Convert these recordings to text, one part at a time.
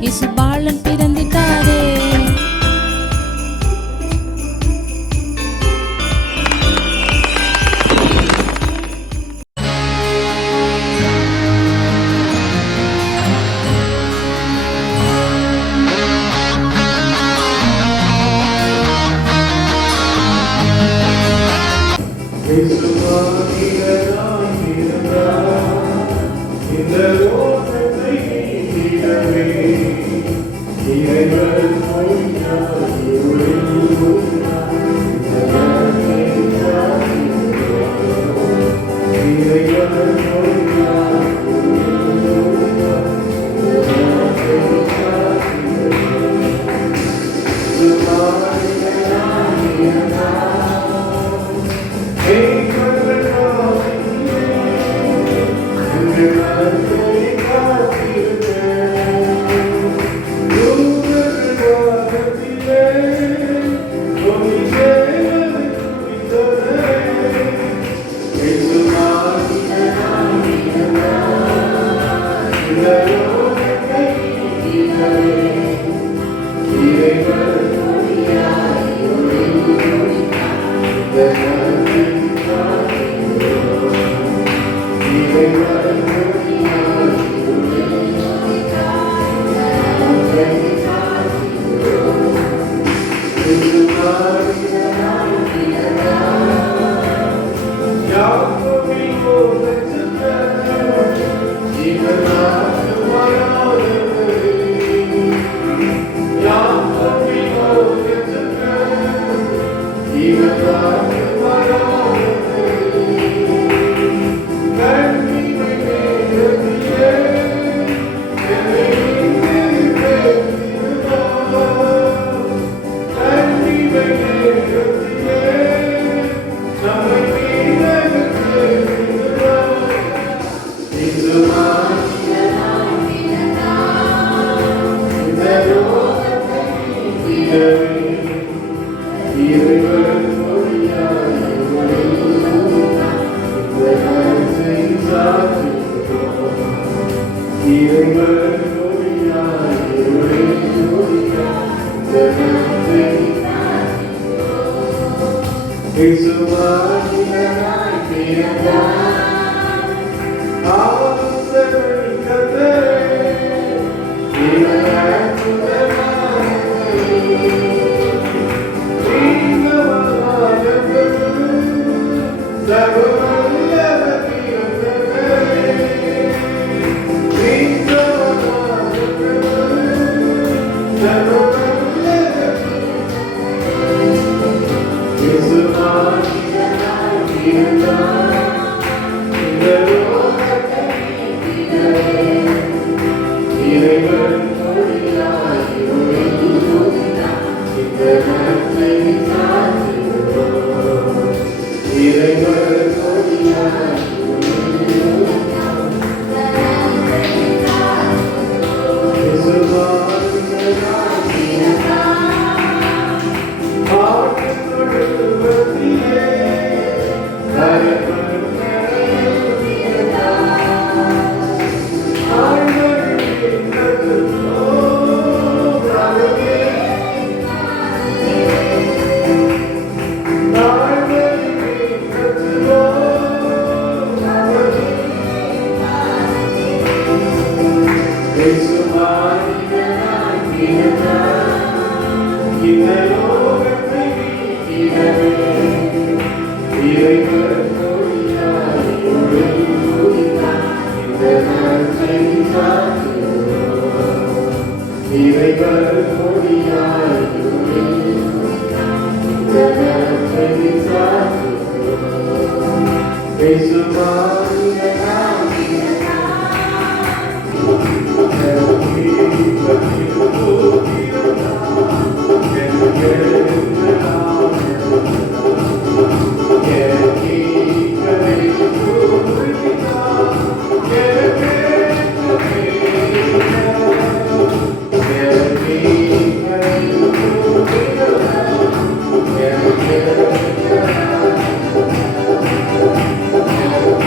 இயேசு Balan பிறந்திட்டாரே.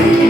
Yeah.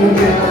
Amen.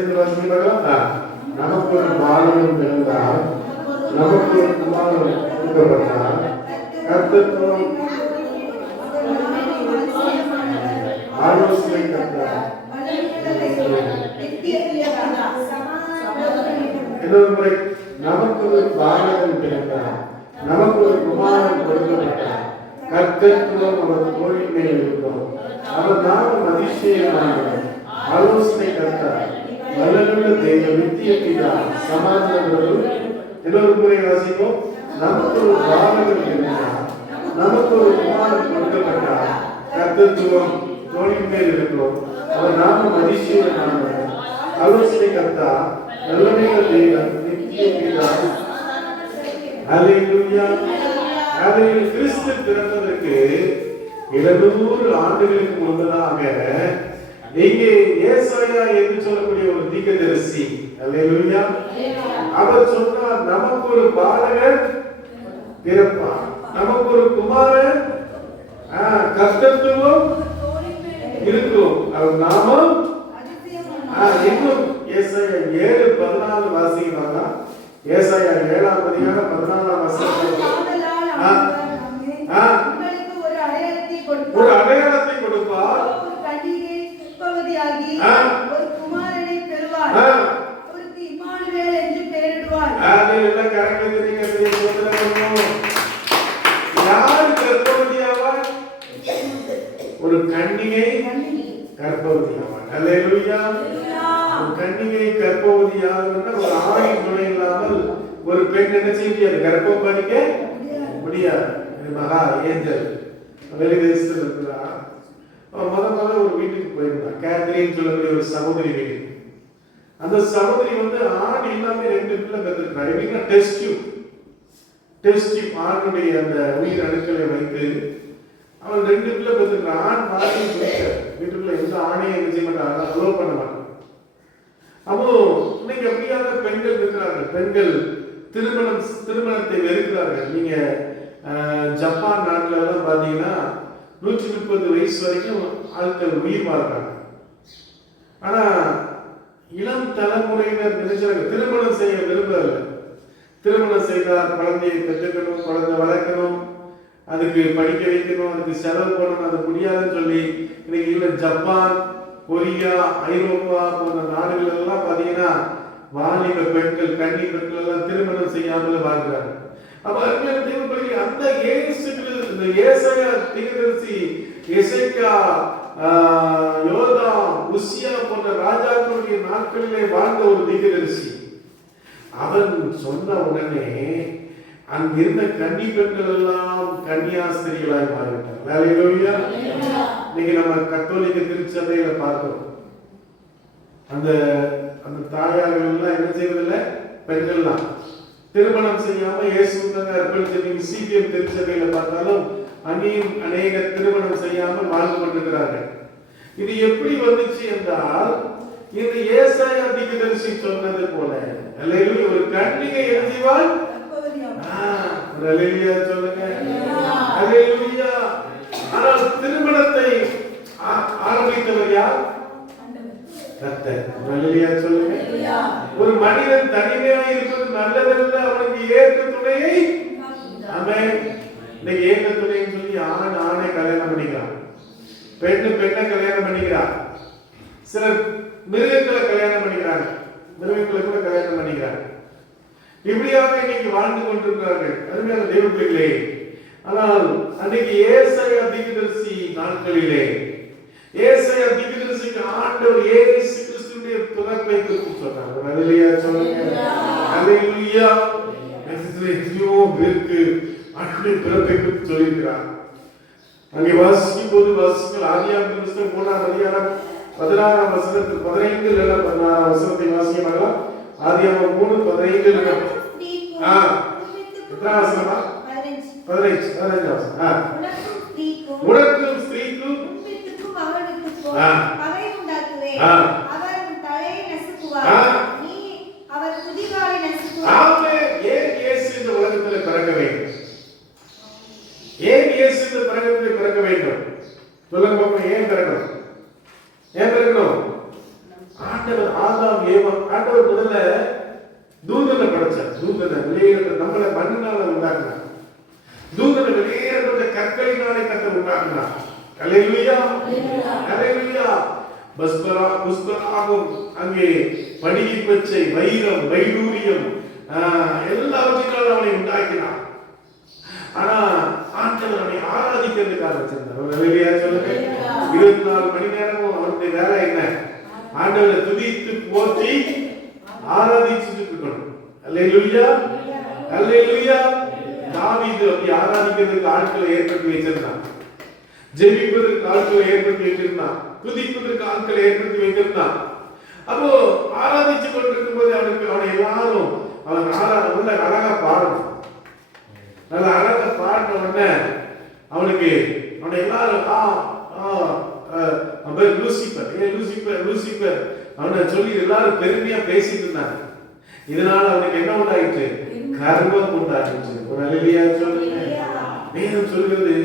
சேர்ந்து வாசிக்கிறீங்களா? நமக்கு ஒரு பாலகன் பிறந்தார், நமக்கு ஒரு குமாரன் கொடுக்கப்பட்டார், கர்த்தத்துவம் ஆலோசனை கர்த்தர். இன்னொரு முறை, நமக்கு ஒரு பாலகன் பிறந்தார், நமக்கு ஒரு குமாரன் கொடுக்கப்பட்டார், கர்த்தத்துவம் அவர் தோளின் மேல் இருக்கும், அவர் நாமம் அதிசயமானவர், ஆலோசனை கர்த்தர், வல்லமையுள்ள தேவன், நித்திய பிதா, சமாதான பிரபு. இன்னொரு முறை வாசிப்போம். நமக்கு ஒரு பாலகன் பிறந்தார், நமக்கு ஒரு குமாரன் கொடுக்கப்பட்டார், கர்த்தத்துவம் தோளின் மேல் இருக்கும், அவர் நாமம் அதிசயமானவர், ஆலோசனை கர்த்தர், வல்லமையுள்ள தேவன், நித்திய பிதா. ஹல்லேலூயா. அதில் கிறிஸ்து பிறந்ததற்கு 700 ஆண்டுகளுக்கு முன்பதாக இங்கே ஏசாயா என்று சொல்லக்கூடிய ஒரு தீர்க்கதரிசி, ஹல்லேலூயா, அவர் சொன்னார், நமக்கு ஒரு பாலகன் பிறப்பார், நமக்கு ஒரு குமாரன் கர்த்தத்துவம் இருக்கும், அவர் நாமம் இன்னும். ஏசாயா 7:14 வாசிக்கிறாங்க. ஏசாயா 7ஆம் அதிகாரம் 14ஆம் வசனம். ஒரு அடையாளத்தை கொடுப்பார், ஒரு குமாரனை பெறுவார், அவருக்கு இம்மானுவேல் என்று பெயரிடுவார். அதெல்லாம் கரெக்ட்டா தெரியுங்க. யார் கர்ப்பவதியாவார்? ஒரு கன்னிகை கர்ப்பவதியாவார். ஹல்லேலூயா. ஒரு கன்னிகை கர்ப்பவதியாவதுன்னா ஒரு ஆணின் துணை இல்லாமல் ஒரு பெண் என்ன செய்ய முடியாது, கர்ப்பம் பண்ணிக்க முடியாது. மகா ஏஞ்சல் வெளிதேசத்தில் இருக்கிறா. முதல்ல ஒரு வீட்டுக்கு போயிருந்தா, கேத்ரின் சொல்லக்கூடிய ஒரு சகோதரி வீட்டுக்கு. அந்த சகோதரி ஆண் இல்லாம 2 பிள்ளை பெற்றிருக்காரு. எப்படின்னா டெஸ்ட் டியூப் ஆணுடைய அந்த உயிர் அணுக்களை வைத்து அவன் 2 பிள்ளை பெற்றிருக்கான். ஆண் பாதி வீட்டுக்குள்ள எந்த ஆணையும் என்ன செய்ய மாட்டாங்க, அலோ பண்ண மாட்டாங்க. அப்போ இன்னைக்கு அப்படியான பெண்கள் இருக்கிறார்கள். பெண்கள் திருமணத்தை வெறுக்கிறார்கள். நீங்க ஜப்பான் நாட்டுல எல்லாம் பாத்தீங்கன்னா 130 வயசு வரைக்கும் ஆட்கள் உயிர் வாழ்றாங்க. ஆனா இளம் தலைமுறையினர் நினைச்சாங்க திருமணம் செய்ய விரும்பல. திருமணம் செய்தால் குழந்தையை பெற்றுக்கணும், குழந்தை வளர்க்கணும், அதுக்கு படிக்க வைக்கணும், அதுக்கு செலவு பண்ணணும், அது முடியாதுன்னு சொல்லி இன்னைக்கு இல்ல ஜப்பான், கொரியா, ஐரோப்பா போன்ற நாடுகள் எல்லாம் பாத்தீங்கன்னா வாலிப பெண்கள், கன்னி பெண்கள் எல்லாம் திருமணம் செய்யாமல் வாழ்கிறாங்க. அப்ப அந்த இந்த ஏசாயா தீர்க்கதரிசி, எசேக்கியா, யோதாம், உசியா போன்ற ராஜாக்களுடைய நாட்களிலே வாழ்ந்த ஒரு தீர்க்கதரிசி. அவன் சொன்ன உடனே அங்கிருந்த கன்னி பெண்கள் எல்லாம் கன்னியாஸ்திரிகளாய் மாறிவிட்டார். ஹல்லேலூயா. இன்னைக்கு நம்ம கத்தோலிக்க திருச்சபையில பார்க்கிறோம். அந்த தாயார்கள் எல்லாம் என்ன செய்வதில்லை, பெண்கள்லாம் திருமணம் செய்யாம இயேசுக்காக அர்ப்பணித்து சிபிஎம் திருச்சபையில பார்த்தாலும் அங்கேயும் அநேக திருமணம் செய்யாமல் வாழ்ந்து கொண்டிருக்கிறார்கள். இது எப்படி வந்துச்சு என்றால், இந்த ஏசாயா தீர்க்கதரிசி சொன்னது போல அல்லேலூயா, ஒரு கன்னிகை எழுதிவாள். அல்லேலூயா சொல்லுங்க. அல்லேலூயா. ஆனால் திருமணத்தை ஆரம்பித்தவர் யார்? கர்த்தர். அல்லேலூயா சொல்லுங்க. ஒரு மனிதன் தனிமையாக இருப்பது நல்லதல்ல, அவனுக்கு ஏற்ற துணையை. ஆமென். இன்னைக்கு ஏற்ற துணைன்னு சொல்லி ஆணை கல்யாணம் பண்ணிக்கிறான், பெண்ணை கல்யாணம் பண்ணிக்கிறான், சிலர் மிருகங்களை கல்யாணம் பண்ணிக்கிறாங்க, மிருகங்களை கூட கல்யாணம் பண்ணிக்கிறாங்க. இப்படியாக இன்னைக்கு வாழ்ந்து கொண்டிருக்கிறார்கள் அருமையான தேவ பிள்ளைகளே. ஆனால் அன்னைக்கு ஏசாயா தீர்க்கதரிசி நாட்களிலே ஏசாயா தீர்க்கதரிசிக்கு ஆண்டவர் இயேசு கிறிஸ்துவினுடைய பிறப்பை குறித்து சொன்னார். அல்லேலூயா சொல்லுங்க. அல்லேலூயா. எத்தனையோ பேருக்கு ஆண்டவருடைய பிறப்பை குறித்து சொல்லியிருக்கிறார். அங்கே வாசிக்கும் போது ஆதியாகமம் புத்தகம் 3ஆம் அதிகாரம் 16ஆம் வசனத்தில் 15 இல்ல 16ஆம் வசனத்தை வாசிக்கலாம். ஆதியாகமம் 3:15 எத்தனாம் வசனமா? 15 வசனம். உனக்கும் ஸ்திரீக்கும் பகை உண்டாக்குவேன், அவர் உன் தலையை நசுக்குவார், நீ அவர் குதிகாலை நசுக்குவார். ஆமென். ஏன் இயேசு இந்த உலகத்தில் பிறக்க வேண்டும்? ஏன் இயேசு இந்த உலகத்தில் பிறக்க வேண்டும்? சொல்லுங்க பாப்போம். ஏன் பிறக்கணும்? ஆண்டவர் ஆதாம் அல்லேலூயா, அல்லேலூயா. புஷ்பராகம், அங்கே படிகி பச்சை, வைரம், வைடூரியம் எல்லாவற்றினாலும் அவனை உண்டாக்கினான். ஆனா ஆண்டவர் அவனை ஆராதிக்கிறதுக்காக வச்சிருந்தார். அல்லேலூயா சொல்லுங்க. 24 மணி நேரமும் அவனுடைய வேலை என்ன? ஆண்டவரை துதித்து போற்றி ஆராதிச்சுட்டு இருக்கணும். அல்லேலூயா, அல்லேலூயா. தாவீது அப்படி ஆராதிக்கிறதுக்கு ஆட்களை ஏற்படுத்தி வச்சிருந்தான், ஜெபிப்பதற்கு ஆட்களை ஏற்படுத்தி வச்சிருந்தான், துதிப்பதற்கு ஆட்களை ஏற்படுத்தி வைத்திருந்தான். அப்போ ஆராதிச்சு கொண்டிருக்கும் போது அவனை எல்லாரும் அவன் அழகா பாடணும். நல்ல அழகா பாடின உடனே அவனை எல்லாரும் லூசிபர் அவனை சொல்லி எல்லாரும் பெருமையா பேசிட்டு இருந்தாங்க. இதனால அவனுக்கு என்ன உண்டாயிற்று? கர்வம் உண்டாயிற்று. ஒரு அல்லேலூயா சொல்லுங்க. வேதம் சொல்கிறது,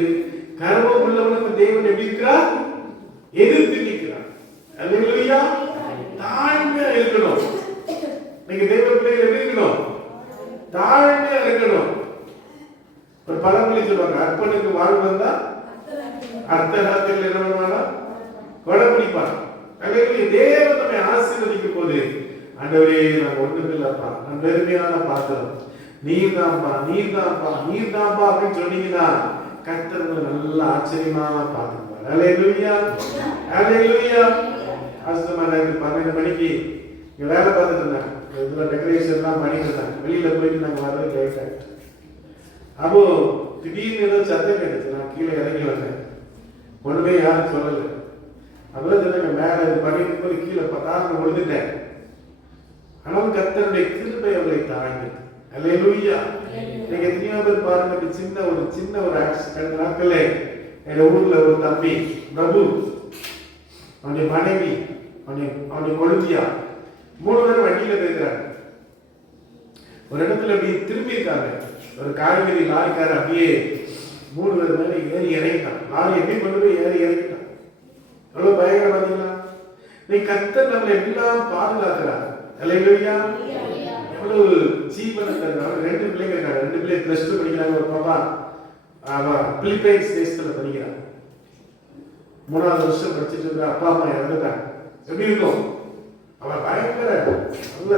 கர்வம் உள்ளவனுக்கு தேவன் எப்படி இருக்கிறார்? எதிர்த்து நிற்கிறார். அல்லேலூயா. தாழ்மையா இருக்கணும். நீங்க தேவ பிள்ளைகள் எப்படி இருக்கணும்? தாழ்மையா இருக்கணும். ஒரு பழமொழி சொல்லுவாங்க, அற்பனுக்கு வாழ்வு வந்தா அர்த்தராத்தில் என்னவானா கொடைப்பிடிப்பான். அல்லேலூயா. தேவன் நம்மை ஆசீர்வதிக்கும் போது, ஆண்டவரே நான் ஒண்ணும் இல்லப்பா, நான் பெருமையான பாத்திரம், நீர்தான்ப்பா நீர்தான்ப்பா நீர்தான்ப்பா அப்படின்னு சொன்னீங்கன்னா கர்த்தர் நல்ல ஆச்சரியமா பார்த்துக்குவார். அல்லேலூயா, அல்லேலூயா. ஆஸ்தமா 12 மணிக்கு இங்க வேலை பார்த்துட்டு இருந்தாங்க. இதுல டெக்கரேஷன் எல்லாம் பண்ணிட்டு இருந்தாங்க. வெளியில போயிட்டு நாங்க வர்றது லேட் ஆயிடுச்சு. அப்போ திடீர்னு ஏதோ சத்தம் கேட்டுச்சு. நான் கீழே இறங்கி வந்தேன். ஒண்ணுமே யாரும் சொல்லல. அப்புறம் சொன்னாங்க, மேல இது பண்ணிட்டு போய் கீழே பத்தாயிரம் விழுந்துட்டேன். ஆனால் கர்த்தருடைய கிருபை அவளை தாழ்ந்தது. அல்லேலூயா. நீங்க எத்தனையோ பேர் பாருங்க, சின்ன ஒரு ஆக்சிடென்ட் நாட்களே எங்க ஊர்ல ஒரு தம்பி பிரபு, அவனுடைய மனைவி, அவனுடைய கொழுந்தியா 3 பேரும் வண்டியில போயிருக்காங்க. ஒரு இடத்துல அப்படி திரும்பி இருக்காங்க. ஒரு காய்கறி லாரிக்கார அப்படியே 3 பேர் மேல ஏறி இறங்கிட்டான். லாரி எப்படி கொண்டு போய் ஏறி இறங்கிட்டான். எவ்வளவு பயங்கரம் பாத்தீங்களா? நீ கர்த்தர் நம்மளை எல்லாம் பாதுகாக்கிறார். அல்லேலூயா. எவ்வளவு ஜீவனை தருகிறார். 2 பிள்ளைங்க இருக்காங்க. 2 பிள்ளை +2 படிக்கிறாங்க. ஒரு பாப்பா பிலிப்பைன்ஸ் தேசத்துல படிக்கிறாங்க. 3வது வருஷம் படிச்சுட்டு இருக்கிற அப்பா அம்மா இறந்துட்டாங்க. எப்படி இருக்கும்? அவன் பயங்கர நல்ல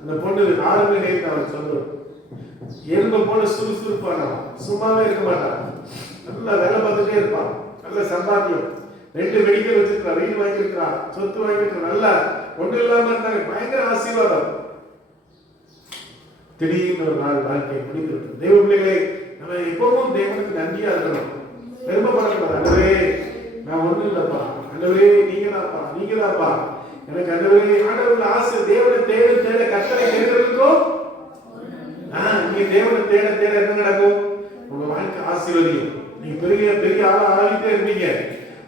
அந்த பொண்ணு 6 மணி நேரத்தை அவன் சொல்லுவான். எலும்பை போல சுறுசுறுப்பானவன், சும்மாவே இருக்க மாட்டான். நல்லா வேலை பார்த்துட்டே இருப்பான். நல்ல சம்பாத்தியம், 2 மெடிக்கல் வச்சிருக்கான், வீடு வாங்கியிருக்கான், சொத்து வாங்கியிருக்கான். நல்லா ஒன்றும் இல்லாம இருந்தாங்க. பயங்கர ஆசீர்வாதம். திடீர்னு ஒரு நாள் வாழ்க்கையை முடிக்கிறது. தெய்வ பிள்ளைகளை நம்ம எப்பவும் தேவனுக்கு நன்றியா இருக்கணும். பெருமைப்படக்கூடாது. ஆண்டவரே நான் ஒண்ணும் இல்லப்பா, ஆண்டவரே நீங்கதாப்பா நீங்கதாப்பா எனக்கு ஆண்டவரே. ஆண்டவர்கள் ஆசை தேவனை தேட தேட கர்த்தரை தேடுறதுக்கும் நீங்க தேவனை தேட தேட என்ன நடக்கும்? உங்க வாழ்க்கை ஆசீர்வதியும். நீங்க பெரிய பெரிய ஆளா ஆகிட்டே இருப்பீங்க.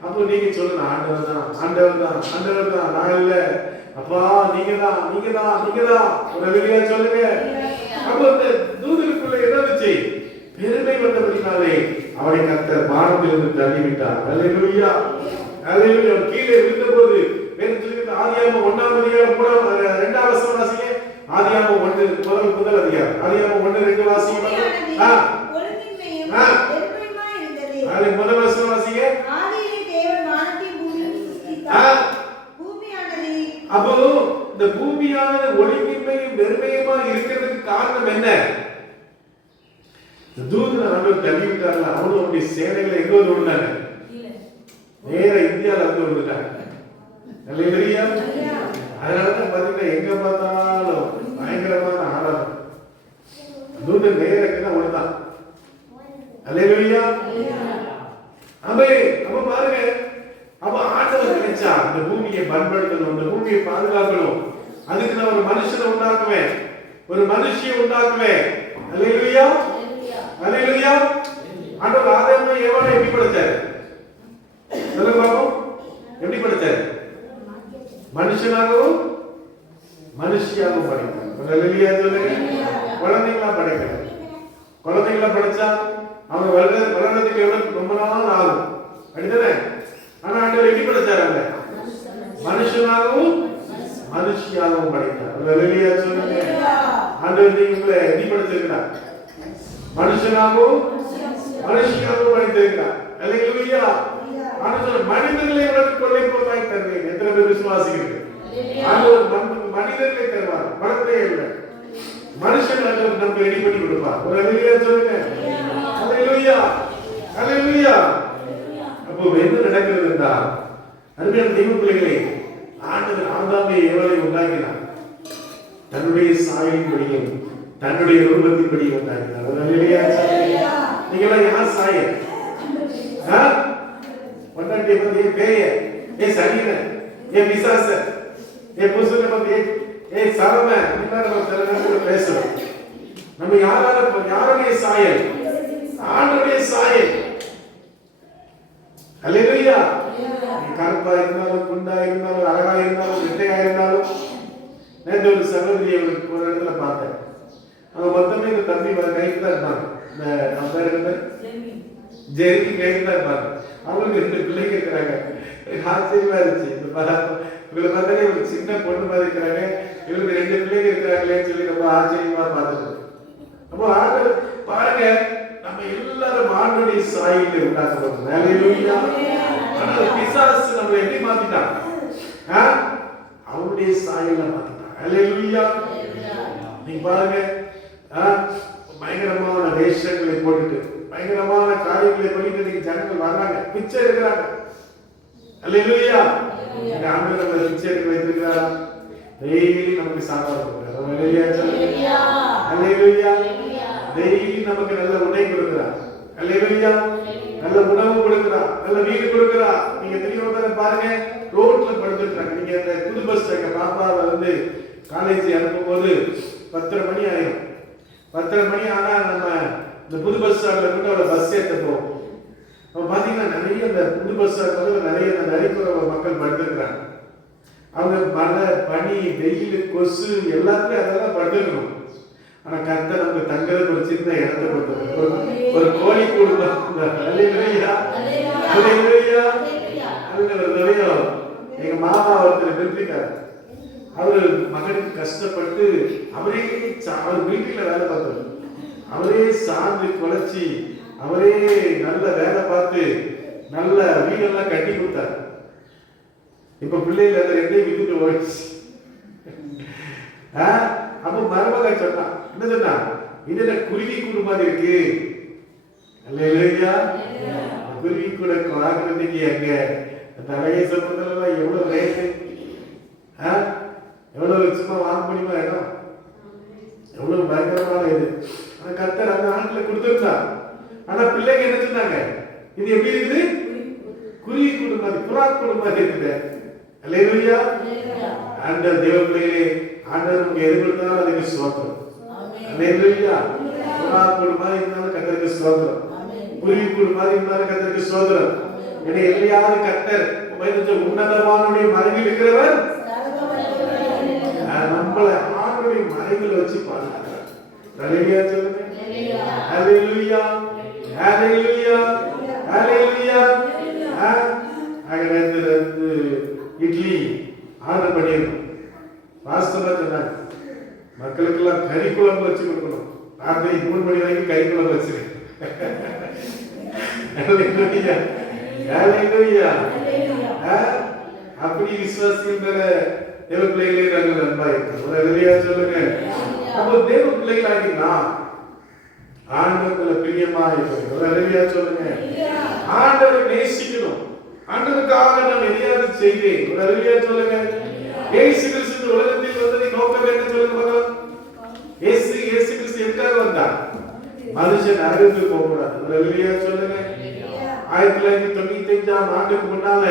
அப்போ நீங்க சொல்லணும், ஆண்டவர் தான் ஆண்டவர் தான் ஆண்டவர் தான், நான் இல்ல அப்பா, நீங்கதான் நீங்கதான் நீங்கதான். ஒரு வெளியா சொல்லுங்க. அப்போ அந்த தூதனுக்குள்ள என்ன வச்சு பெருமை வந்தபடினாலே அவனை கர்த்தர் வானத்திலிருந்து தள்ளிவிட்டார். அல்லேலூயா, அல்லேலூயா. கீழே விழுந்தபோது வேதம் சொல்லுகிறது, ஆதியாகமம் 1ஆம் அதிகாரம் 2ஆம் வசனம் வாசிங்க. ஆதியாகமம் 1 முதல் அதிகாரம். ஆதியாகமம் 1:2 வாசிங்க. அது முதல் வசனம் வாசிங்க. ஆதியிலே தேவன் வானத்தையும் பூமியையும் சிருஷ்டித்தார். பூமியானது, அப்போ இந்த பூமியானது ஒளிமின்மையும் வெறுமையுமா இருக்கிறதுக்கு காரணம் என்ன? தூதனை நடுவில் தள்ளி விட்டார்ல, அவனும் அவனுடைய சேனைகளை எங்க வந்து விழுந்தாங்க? நேர இந்தியாவில் வந்து விழுந்துட்டாங்க. அல்லேலூயா. அதனாலதான் பாத்தீங்கன்னா எங்க பார்த்தாலும் பயங்கரமான ஆராதனை. தூதன் நேரக்குதான் விழுந்தான். அல்லேலூயா. அப்ப பாருங்க, அப்ப ஆண்டவர் நினைச்சா இந்த பூமியை பண்படுத்தணும், இந்த பூமியை பாதுகாக்கணும். அதுக்கு நான் ஒரு மனுஷனை உண்டாக்குவேன், ஒரு மனுஷியை உண்டாக்குவேன். அல்லேலூயா, அல்லேலூயா. ஆண்டவர் ஆதாமை ஏவாளை எப்படி படைச்சாரு? சொல்லுங்க பாப்போம். எப்படி படைச்சாரு? மனுஷனாகவும் மனுஷியாகவும் படைத்தார். அல்லேலூயா சொல்லுங்க. குழந்தைகளா படைக்கல. குழந்தைகளா படைச்சா அவங்க வளர்றதுக்கு எவ்வளவு ரொம்ப நாள் ஆகும், அப்படித்தானே? ஆனா ஆண்டவர் எப்படி படைச்சாரு? அவங்க மனுஷனாகவும் மனுஷியாகவும் படைத்தார். அல்லேலூயா சொல்லுங்க. ஆண்டவர் உங்களை எப்படி படைச்சிருக்கிறார்? மனுஷனாகவும் மனுஷியாகவும் படைத்திருக்கிறார். அல்லேலூயா. ஆண்டவர் மனிதர்களை உனக்கு கொள்ளை பொருளாய் தருவேன். எத்தனை பேர் விசுவாசிக்கிறீர்கள்? ஆண்டவர் மனிதர்களை தருவார், பணத்தை இல்லை. மனுஷன் ஆண்டவர் நமக்கு ரெடி பண்ணி கொடுப்பார். ஒரு அல்லேலூயா சொல்லுங்க. அல்லேலூயா, அல்லேலூயா. அப்போ என்ன நடக்கிறது என்றால், அருமையான தெய்வ பிள்ளைகளே, ஆண்டவர் ஆதாமை ஏவாளை உண்டாக்கினார். தன்னுடைய சாயலின்படியும் தன்னுடைய ரூபத்தின்படியும் உண்டாக்கினார். ஒரு அல்லேலூயா. நீங்க எல்லாம் யார் சாயல்? பொண்டாட்டியை பத்தி பேய, சனியன, பிசாச, புருஷனை பத்தி சரம, நம்ம சில நேரத்தில் பேசுறோம். நம்ம யாருடைய சாயல்? ஆண்டவருடைய சாயல். அல்லேலூயா. கருப்பா இருந்தாலும், குண்டா இருந்தாலும், அழகா இருந்தாலும், நெட்டையா இருந்தாலும். நேற்று ஒரு சகோதரி ஒரு இடத்துல பார்த்தேன். அவங்க மொத்தமே இந்த தம்பி கைக்கு தான் இருப்பாங்க. ஜெர்மி கைக்கு தான் இருப்பாங்க. அவங்களுக்கு 2 பிள்ளைங்க இருக்கிறாங்க. ஆச்சரியமா இருந்துச்சு. இவங்களை பார்த்தாலே ஒரு சின்ன பொண்ணு மாதிரி இருக்கிறாங்க. இவங்களுக்கு 2 பிள்ளைங்க இருக்கிறாங்களேன்னு சொல்லி ரொம்ப ஆச்சரியமா பார்த்துட்டு. அப்போ ஆண்டவர் பாருங்க, நம்ம எல்லாரும் ஆண்டவருடைய சாயலில் உண்டாக்கப்பட்டோம். அல்லேலூயா. ஆனால் பிசாசு நம்மளை எப்படி மாத்திட்டான்? அவருடைய சாயல மாத்திட்டான். அல்லேலூயா. நீங்க பாருங்க, பயங்கரமான வேஷங்களை போட்டுட்டு, பயங்கரமான காரியங்களை பண்ணிட்டு நீங்க ஜனங்கள் வர்றாங்க, பிச்சை எடுக்கிறாங்க. அல்லேலூயா. ஆண்டவர் நம்மளை பிச்சை எடுக்க வைத்திருக்கிறாரா? டெய்லி நமக்கு சாப்பாடு கொடுக்கிறார். அல்லேலூயா. அல்லேலூயா. டெய்லி நமக்கு நல்ல உணவு கொடுக்கிறார். அல்லேலூயா. நல்ல உணவு கொடுக்கிறார், நல்ல வீடு கொடுக்கிறார். நீங்க தெரியாம பாருங்க, ரோட்ல படுத்துட்டாங்க. நீங்க அந்த புது பஸ் ஸ்டாண்ட் பாப்பாவை வந்து காலேஜ் அனுப்பும் போது 10:30 மணி ஆயிடும். 10:30 மணி ஆனா நம்ம இந்த புது பஸ் ஸ்டாண்ட்ல கூட அவளை பஸ் ஏற்ற போவோம். அப்ப பாத்தீங்கன்னா நிறைய அந்த புது பஸ் ஸ்டாண்ட் நிறைய அந்த நரிக்குற மக்கள் படுத்துக்கிறாங்க. அவங்க மழை, பனி, வெயில், கொசு எல்லாத்துலயும் அதெல்லாம் படுத்துக்கணும். ஆனா கர்த்தர் நமக்கு தங்கிறதுக்கு ஒரு சின்ன இடத்தை கொடுத்தாரு. ஒரு கோழி கூடு. அல்லேலூயா. அல்லேலூயா. எங்க மாமா ஒருத்தர் நிறுத்திக்காரு. அவரு மகனுக்கு கஷ்டப்பட்டு அவரே அவர் வீட்டுல வேலை பார்த்தாரு. அவரே சார்ந்து குலைச்சி அவரே நல்ல வேலை பார்த்து நல்ல வீடெல்லாம் கட்டி கொடுத்தாரு. இப்ப பிள்ளைகள் அந்த 2 விட்டுட்டு ஓடிச்சு. அப்ப மருமக சொன்னான், என்ன சொன்னா, இது குருவி கூடு மாதிரி இருக்கு. அல்லேலூயா. குருவி கூட வாங்குறதுக்கு எங்க தலையை சொல்றதெல்லாம் எவ்வளவு ரேட்டு, எவ்வளவு சும்மா வாங்க முடியுமா இடம், எவ்வளவு பயங்கரமான இது. ஆனா கர்த்தர் அந்த நாட்டுல கொடுத்துருந்தா. ஆனா பிள்ளைங்க என்ன சொன்னாங்க, இது எப்படி இருக்குது? குருவி கூடு மாதிரி, புறா கூடு மாதிரி இருக்குது. அல்லேலூயா. ஆண்டவர் தேவ பிள்ளைகளே, ஆண்டவர் நமக்கு எது கொடுத்தாலும் அதுக்கு ஸ்தோத்திரம். அல்லேலூயா. புறா கூடு மாதிரி இருந்தாலும் கர்த்தருக்கு ஸ்தோத்திரம், குருவி கூடு மாதிரி இருந்தாலும் கர்த்தருக்கு ஸ்தோத்திரம். என்னை எல்லையாவது கர்த்தர் உன்னதமானுடைய மறைவில் இருக்கிறவர் நம்மளை ஆண்டுடைய மறைவில் வச்சு பாதுகாக்கிறார். அல்லேலூயா சொல்லுங்க. அல்லேலூயா. அல்லேலூயா. அல்லேலூயா. இட்லி ஆர்டர் பண்ணிருக்கோம். வாஸ்தவமா சொன்னாங்க, மக்களுக்கெல்லாம் கறி குழம்பு வச்சு கொடுக்கணும். ராத்திரி 3 மணி வரைக்கும் கறி குழம்பு வச்சிருக்கேன். அப்படி விசுவாசிகள் மேல தேவ பிள்ளைகளே நாங்கள் நண்பா இருக்கிறோம். அல்லேலூயா சொல்லுங்க. அப்போ தேவ பிள்ளைகளாகி நாம் ஆண்டவர்ல பிரியமா இருக்கிறோம். அல்லேலூயா சொல்லுங்க. ஆண்டவரை நேசிக்கணும். ஆண்டவருக்காக நான் எதையாவது செய்வேன். அல்லேலூயா சொல்லுங்க. இயேசு கிறிஸ்து உலகத்தில் வந்ததை நோக்கம் என்ன சொல்லுங்க பார்க்கலாம். இயேசு கிறிஸ்து எதுக்காக வந்தார்? மனுஷன் நரகத்துக்கு போக கூடாது. அல்லேலூயா சொல்லுங்க. 1995ஆம் ஆண்டுக்கு முன்னால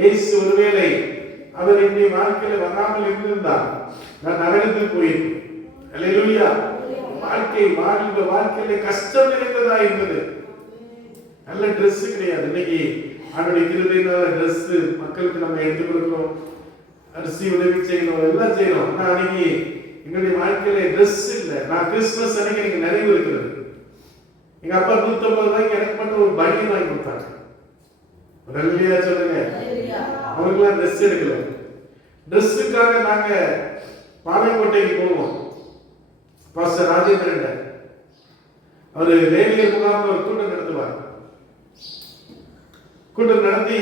இயேசு ஒருவேளை அவர் என்னுடைய வாழ்க்கையில வராமல் இருந்திருந்தார், நான் நரகத்தில் போயிருக்கேன். அல்லேலூயா. வாழ்க்கையில கஷ்டம் நிறைந்ததா இருந்தது. நல்ல ட்ரெஸ் கிடையாது. இன்னைக்கு அவனுடைய கிருபையினால ட்ரெஸ் மக்களுக்கு நம்ம எடுத்து கொடுக்கிறோம், அரிசி உதவி செய்யணும், எல்லாம் செய்யணும். ஆனா அன்னைக்கு எங்களுடைய வாழ்க்கையில ட்ரெஸ் இல்லை. நான் கிறிஸ்துமஸ் அன்னைக்கு எனக்கு நிறைவு இருக்கிறது. எங்க அப்பா 150 ரூபாய்க்கு எனக்கு மட்டும் ஒரு பனியன் வாங்கி கொடுத்தாங்க. அல்லேலூயா சொல்லுங்க. அவங்களுக்குலாம் ட்ரெஸ் எடுக்கல. ட்ரெஸ்ஸுக்காக நாங்க பாளையங்கோட்டைக்கு போவோம். பாஸ்டர் ராஜேந்திரன் அவர் லேவியர் முகாம்ல ஒரு கூட்டம் நடத்துவார். கூட்டம் நடத்தி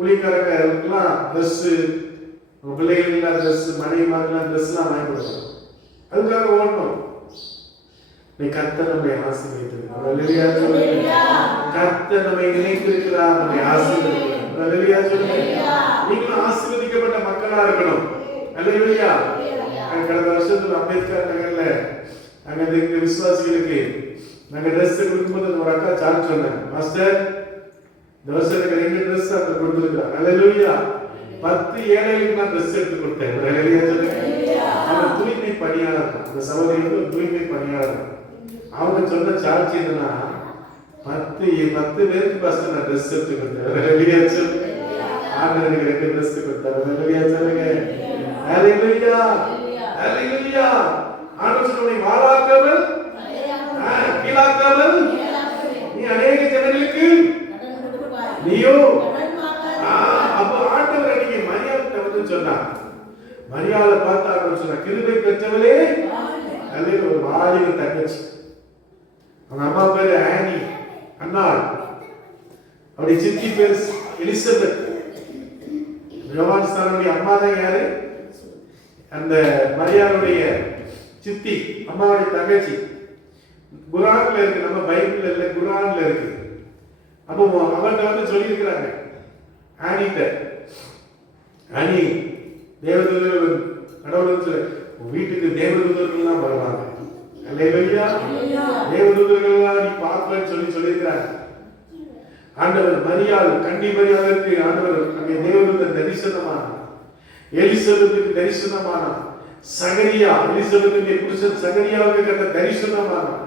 ஊழியக்காரங்களுக்கெல்லாம் ட்ரெஸ், பிள்ளைகளுக்கெல்லாம் ட்ரெஸ், மனைவிமாரெல்லாம் ட்ரெஸ்லாம் வாங்கி கொடுக்கணும். அதுக்காக ஓடணும். நீ கர்த்தர் நம்மை ஆசீர்வதித்திருக்கிறார். அல்லேலூயா சொல்லுங்க. கர்த்தர் நம்மை நினைத்திருக்கிறார், நம்மை ஆசீர்வதிக்கிறார். அல்லேலூயா சொல்லுங்க. நீங்களும் ஆசீர்வதிக்கப்பட்ட மக்களா இருக்கணும். அல்லேலூயா. கடந்த வருஷத்துல அம்பேத்கர் நகர்ல அங்க இருக்கிற விசுவாசிகளுக்கு நாங்க ட்ரெஸ் கொடுக்கும்போது ஒரு அக்கா சார்ஜ் சொன்னாங்க, மாஸ்டர் இந்த வருஷம் எனக்கு 2 ட்ரெஸ் அங்க கொடுத்துருக்காங்க. அல்லேலூயா. 10 ஏழைகளுக்கு நான் ட்ரெஸ் எடுத்து கொடுத்தேன். அல்லேலூயா சொல்லுங்க. அந்த தூய்மை பணியாளர், அந்த சகோதரி வந்து ஒரு தூய்மை பணியாளர். அவங்க சொன்ன சார்ஜ் என்னன்னா 10 பேருக்கு ஃபர்ஸ்ட் நான் ட்ரெஸ் எடுத்து கொடுத்தேன். அல்லேலூயா சொல்லுங்க. ஆண்டவர் எனக்கு 2 ட்ரெஸ் கொடுத்தாரு. அல்லேலூயா சொல்லுங்க. அல்லேலூயா. அல்லேலூயா. ஆண்டவர் சொன்ன வாழாக்காமல் கீழாக்காமல் நீ அநேக ஜனங்களுக்கு நீயோ. அப்ப ஆண்டவர் அன்னைக்கு மரியாதை வந்து சொன்னார். மரியாதை பார்த்து ஆண்டவர் சொன்னார், கிருபை பெற்றவளே அல்ல, ஒரு வாலிப தங்கச்சி. அவங்க அம்மா பேரு ஆனி, அன்னாள். அவருடைய சித்தி பேர் எலிசபெத். யோவான் சாரனுடைய அம்மா தான் யாரு? அந்த மரியாளுடைய சித்தி, அம்மாவுடைய தங்கச்சி. குரான்ல இருக்கு, நம்ம பைபிள்ல இல்ல, குரான்ல இருக்கு. அப்போ அவர்கிட்ட வந்து சொல்லி இருக்கிறாங்க ஆனிட்ட, ஆனி தேவதூதர்கள் கடவுள் சொல்ல வீட்டுக்கு தேவதூதர்கள்லாம் வருவாங்க. அல்லேலூயா. தேவதூதர்கள்லாம் நீ பார்க்கலன்னு சொல்லியிருக்கிறாங்க. ஆண்டவர் மரியாள் கன்னி மரியாளுக்கு ஆண்டவர் அங்கே தேவதூதர் தரிசனமானார். எலிசபெத்துக்கு தரிசனமானார். சகரியா, எலிசபெத்துடைய புருஷன் சகரியாவுக்கு கண்ட தரிசனமானார்.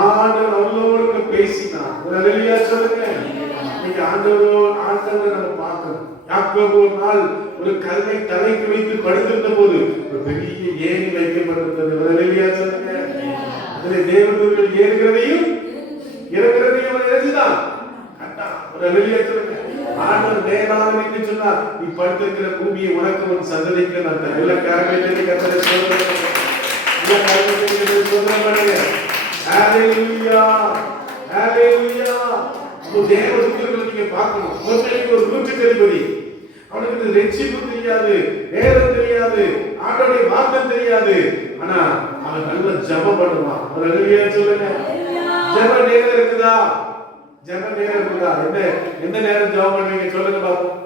ஆண்டவர் அவளோடு பேசினார். அல்லேலூயா சொல்லுங்க. நீங்க ஆண்டவரை நம்ம பார்க்கணும். யாக்கோபு ஒரு நாள் ஒரு கல்லை தலைக்கு வைத்து படுத்திருந்த போது ஒரு பெரிய ஏணி வைக்கப்பட்டிருந்தது. அல்லேலூயா சொல்லுங்க. அதிலே தேவதூதர்கள் ஏறுகிறதையும் இறங்குறதையும் அவர் எழுதினார். அல்லேலூயா சொல்லுங்க. ஆண்டவர் நேராக நின்று சொன்னார், நீ படுத்திருக்கிற பூமியை உனக்கு உன் சந்ததிக்கு நான் தரேன். எல்லா காரணத்தையும் கர்த்தரை சோதனை பண்ணுங்க. ஹalleluya. ஹalleluya. தேவதூதர்களை நீங்க பார்க்கணும். ஒருத்தனுக்கு ஒரு நூற்றுக்கதிபதி, அவனுக்கு ரட்சிப்பு தெரியாது, நேரம் தெரியாது, ஆண்டவருடைய வார்த்தை தெரியாது, ஆனா அவன் நல்ல ஜெபம் பண்ணுவான். அல்லேலூயா சொல்லுங்க. ஜெப நேரம் இருக்குதா? ஜெப நேரம் இருக்குதா? எந்த நேரம் ஜெபம் பண்ணுவீங்க சொல்லுங்க பாப்போம்.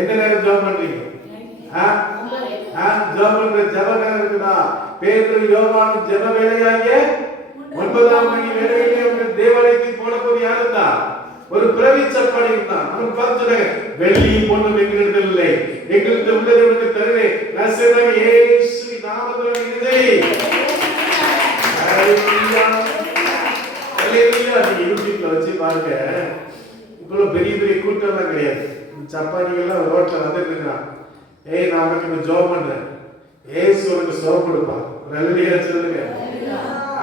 எந்த நேரம் ஜெபம் பண்றீங்க? ஜெப நேரம் இருக்குதா? பேதுரு யோவான் ஜெப வேளையாகிய 9ஆம் மணி வேளையிலே அவர்கள் தேவாலயத்துக்கு போன போது யார் இருந்தா? ஒரு பிரவிச்சப்படி இருந்தான். அவன் பார்த்து வெள்ளி பொண்ணும் எங்களிடத்தில் இல்லை, எங்களுக்கு உள்ளதை உனக்கு தருவேன், நசரேயனாகிய இயேசுவின் நாமத்தில் இதை. ஹalleluya. ஹalleluya. நீங்க யூடியூப்ல வச்சு பாருங்க. இவ்வளவு பெரிய பெரிய கூட்டம்லாம் கிடையாது. சப்பானிகள்லாம் ரோட்ல வந்துட்டு இருக்கான். ஏய் நான் உனக்கு இப்ப ஜோம் பண்றேன், ஏசு உனக்கு சுகம் கொடுப்பான். ஹalleluya சொல்லுங்க.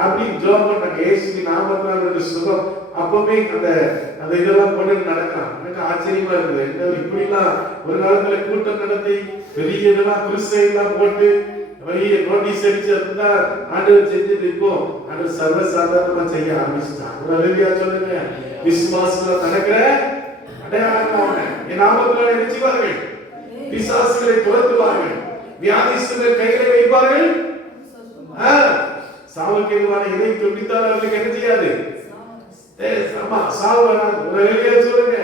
அப்படி ஜோம் பண்றாங்க. இயேசுவின் நாமத்தினால சுகம். அப்பவே அந்த இதெல்லாம் கொண்டு நடக்கலாம். எனக்கு ஆச்சரியமா இருக்குது. இப்படிலாம் ஒரு காலத்துல கூட்டம் நடத்தி பெரிய இதெல்லாம் குருசையெல்லாம் போட்டு வெளியே நோட்டீஸ் அடிச்சு இருந்தா ஆண்டவர் செஞ்சது. இப்போ ஆண்டவர் சர்வசாதாரணமா செய்ய ஆரம்பிச்சுட்டான். அல்லேலூயா சொல்லுங்க. விசுவாசத்துல நடக்கிற அடையாளம் என் நாமத்தினால நிச்சயவார்கள், பிசாசுகளை துரத்துவார்கள், வியாதிஸ்தரை கையில வைப்பார்கள், சாவுக்கு எதுவான எதை தொட்டித்தால் அவர்களுக்கு என்ன செய்யாது, சாவு வராது. சொல்லுங்க.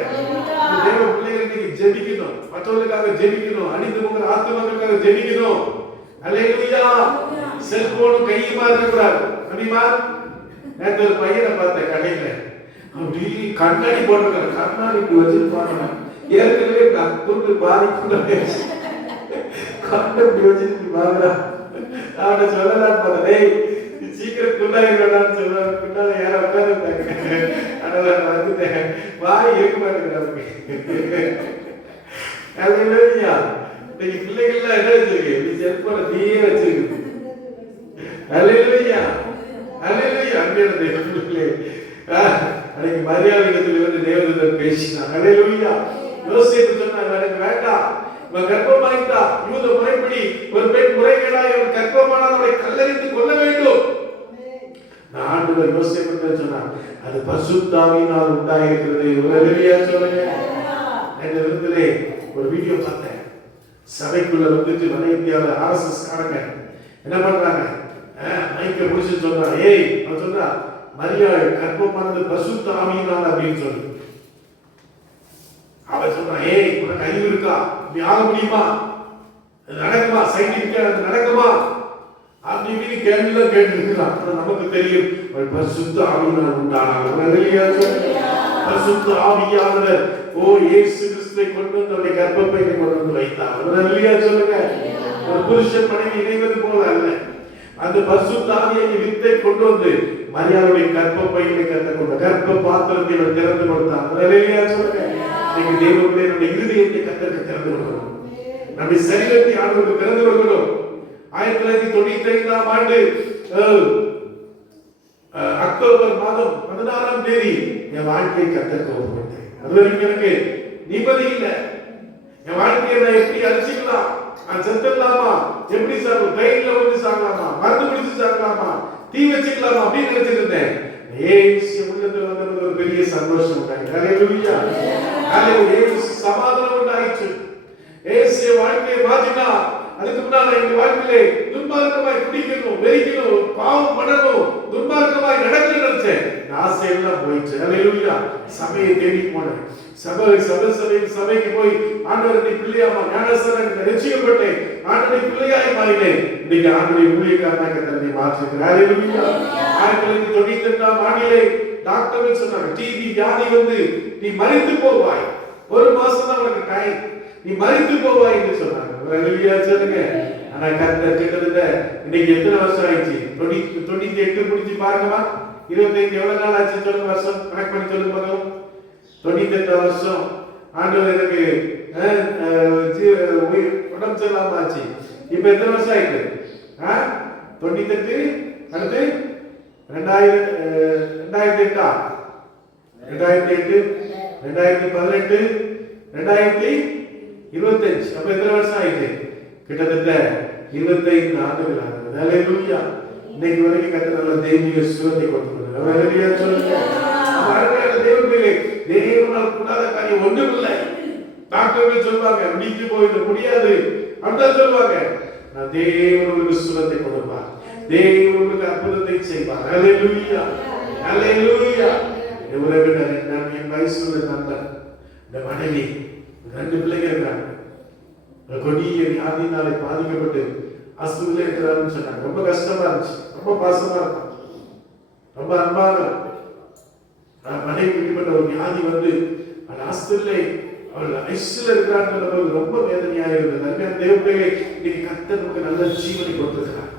தேவ பிள்ளைகளுக்கு ஜெபிக்கணும், மற்றவர்களுக்காக ஜெபிக்கணும், அழிந்து போகிற ஆத்மாக்களுக்காக ஜெபிக்கணும். அல்லேலூயா. செல்போனும் கையுமா இருக்கக்கூடாது. அப்படிமா நேற்று ஒரு பையனை பார்த்தேன் கடையில, அப்படி கண்ணாடி போட்டிருக்காரு. கண்ணாடி இப்படி வச்சிருப்பாங்க. ஏற்கனவே குறுக்கு பாதிப்பு கண்ணை இப்படி வச்சிருக்கு பாருடா. அவனை சொல்லலாம் பார்த்தேன், சீக்கிரம் குண்டாயிரடான்னு சொல்லுவாங்க. பின்னால யாரும் உட்காந்துட்டாங்க. அதனால நான் வந்துட்டேன். வாய் இருக்க மாட்டேங்கிறாங்க. அல்லேலூயா. இன்னைக்கு பிள்ளைகள்லாம் என்ன வச்சிருக்கு? நீ செல்போனை நீயே வச்சிருக்கு. அல்லேலூயா. அல்லேலூயா. அன்பியான தேவர்களே, அன்னைக்கு மரியாதை இடத்துல வந்து தேவதூதன் பேசினார். அல்லேலூயா. யோசேப்பு சொன்னார், எனக்கு வேண்டாம், இவன் கர்ப்பமாயிட்டா, யூத முறைப்படி ஒரு பெண் முறைகேடாய் அவன் கர்ப்பமானால் அவளை கல்லெறிந்து கொல்ல வேண்டும். நான் ஆண்டவர் யோசேப்புக்கு சொன்னார், அது பரிசுத்த ஆவியினால் உண்டாயிருக்கிறது. ஹல்லேலூயா சொல்லுங்க. நேற்று விருந்திலே ஒரு வீடியோ பார்த்தேன். சபைக்குள்ள வந்துட்டு வட இந்தியாவில் ஆர்எஸ்எஸ் காரங்க என்ன பண்றாங்க, மைக்க முடிச்சு சொல்றான், ஏய் அவன் சொல்றா மரியாள் கர்ப்பமானது பரிசுத்த ஆவியினால் அப்படின்னு சொல்லி அவன் சொல்றான், ஏய் உனக்கு அறிவு இருக்கா, நீ ஆக முடியுமா, நடக்குமா, சயின்டிபிக்கா நடக்குமா அப்படின்னு கேள்விலாம் கேட்டுருக்கிறான். நமக்கு தெரியும் பரிசுத்த ஆவியினால் உண்டானாங்க. பரிசுத்த ஆவியானவர் இயேசு கிறிஸ்துவை கொண்டு வந்து அவருடைய கர்ப்பப்பையை கொண்டு வந்து வைத்தார். சொல்லுங்க. ஒரு புருஷன் மனைவி இணைவது போல அல்ல, அந்த பரிசுத்த ஆவியை வித்தை கொண்டு வந்து மரியாளுடைய கர்ப்பப்பையிலே கற்றுக்கொண்ட கர்ப்ப பாத்திரத்தை அவர் திறந்து கொடுத்தார். சொல்லுங்க. நீங்க தேவனுடைய நம்முடைய இருதயத்தை கர்த்தருக்கு திறந்து கொடுக்கணும், நம்முடைய சரீரத்தை ஆண்டவருக்கு திறந்து கொடுக்கணும். 1995ஆம் ஆண்டு அக்டோபர் மாதம் 16ஆம் தேதி என் வாழ்க்கையை கர்த்தருக்கு ஒப்புக்கொண்டேன். அது வரைக்கும் எனக்கு நிம்மதி இல்லை. என் வாழ்க்கையை நான் எப்படி அழிச்சிக்கலாம், நான் செத்துடலாமா, எப்படி சாப்பிடும், ட்ரெயின்ல வந்து சாகலாமா, மருந்து பிடிச்சு சாகலாமா, தீ வச்சுக்கலாமா அப்படின்னு நினைச்சிட்டு இருந்தேன். ஏசு உள்ளத்துல வந்தது ஒரு பெரிய சந்தோஷம் உண்டாயிடுச்சு. ஹல்லேலூயா. ஹல்லேலூயா. சமாதானம் உண்டாயிடுச்சு. ஏசு வாழ்க்கையை மாத்தினா. அதுக்கு முன்னால எங்க வாழ்க்கையிலே துன்மார்க்கமாய் குடிக்கணும், வெறிக்கணும், பாவம் பண்ணணும், துன்மார்க்கமாய் நடக்கணும்னு நினைச்சேன். ஆசை எல்லாம் போயிடுச்சு. ஹல்லேலூயா. சபையை தேடி போனேன். சபைக்கு போய் ஆண்டவரை பிள்ளையாமா ஞானஸ்தானம் ரட்சிக்கப்பட்டேன். ஆண்டவரை பிள்ளையாய் மாறினேன். இன்னைக்கு ஆண்டவரை ஊழியக்காரனாக தன்னை மாற்றிருக்கிறேன். ஹல்லேலூயா. 1998ஆம் ஆண்டிலே டாக்டர் சொன்னாங்க, டிபி வியாதி வந்து நீ மரித்து போவாய், ஒரு மாசம் தான் உனக்கு டைம், நீ மரித்து போவாய் என்று சொன்னாங்க. ஹல்லேலூயா சொல்லுங்க. ஆனா கர்த்தர் கிட்டத்தட்ட இன்னைக்கு எத்தனை வருஷம் ஆயிடுச்சு? 98 முடிஞ்சு பாருங்கம்மா. 25 எவ்வளவு நாள் ஆச்சு சொல்லுங்க, வருஷம் கணக்கு பண்ணி சொல்லுங்க பார்க்கலாம். 98 வருஷம் ஆண்டவர் எனக்கு உடம்பு சரியில்லாம ஆச்சு. இப்ப எத்தனை வருஷம் ஆயிட்டு? 98 அடுத்து 2008 2008 2018 2025 அப்ப எத்தனை வருஷம் ஆயிட்டு? கிட்டத்தட்ட 25 ஆண்டுகள் ஆகுது. ஹல்லேலூயா. இன்னைக்கு வரைக்கும் கர்த்தர் நல்ல தெய்வீக சுகத்தை கொடுத்திருக்கிறார். ஹல்லேலூயா சொல்லுங்க. தேவனால் கூடாத காரியம் ஒன்றுமில்லை. டாக்டர்கள் சொல்வாங்க முடிஞ்சு போயிட முடியாது அப்படிதான் சொல்லுவாங்க. நான் தேவனுக்கு சுகத்தை கொடுப்பார், தேவனுக்கு அற்புதத்தை செய்வார். ஹல்லேலூயா. ஹல்லேலூயா. என் வயசுல நண்பன், இந்த மனைவி, 2 பிள்ளைங்க இருக்காங்க. கொடிய வியாதினாலே பாதிக்கப்பட்டு ஆஸ்பத்திரியில இருக்கிறாருன்னு சொன்னாங்க. ரொம்ப கஷ்டமா இருந்துச்சு, ரொம்ப பாசமா இருக்கும், ரொம்ப அன்பான மனைவி இப்படிப்பட்ட ஒரு வியாதி வந்து அந்த ஆஸ்பத்திரியிலே அவள் ஐசியூல இருக்கிறான்னு ரொம்ப வேதனையாக இருந்தது. தேவப்பிள்ளைகளை இன்னைக்கு கர்த்தர் நமக்கு நல்ல ஜீவனை கொடுத்திருக்கிறார்,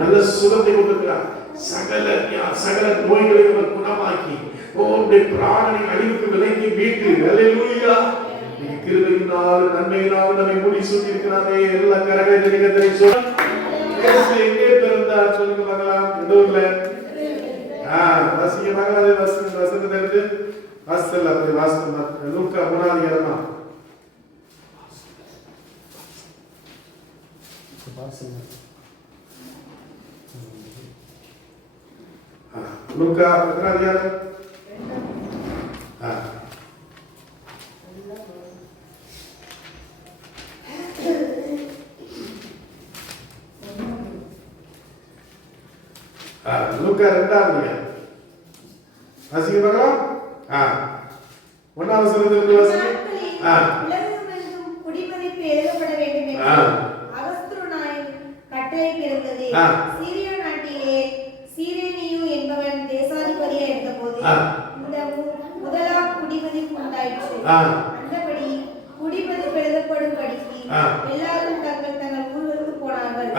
நல்ல சுகத்தை கொடுத்திருக்கிறார். சகல நோய்களை அவர் குணமாக்கி உங்களுடைய பிராணனை அழிவுக்கு விலைக்கு மீட்டு. ஹல்லேலூயா. கிருபையினால் நன்மையினால் நம்மை மூடி சூட்டி இருக்கிறாரே. எல்லா கரங்களை சொல்ல எங்கே பிறந்தார் சொல்லுங்க பார்க்கலாம். எந்த ஊர்ல? வாசிக்க பார்க்கலாம். வசனத்தை எடுத்து வாசித்தல் அப்படி வாசித்து லூக்கா 3ஆம் அதிகாரம் லூக்கா 3ஆம் அதிகாரம் லூக்கா 2ஆம் அதிகாரம் வாசிக்க பார்க்கலாம். 1ஆம் வசனத்திலிருந்து வாசிங்க. உலகமெங்கும் குடிமதிப்பு எழுதப்பட வேண்டும் என்று அகஸ்திரோனாய் கட்டளை பிறந்தது. சீரியா நாட்டிலே சீரேனியு என்பவன் தேசாதிபதியாக இருந்தபோது இந்த முதலாம் குடிமதிப்பு உண்டாயிற்று. அந்தபடி குடிமதிப்பு எழுதப்படும்படிக்கு எல்லாரும் தங்கள் தங்கள் ஊர்களுக்கு போனார்கள்.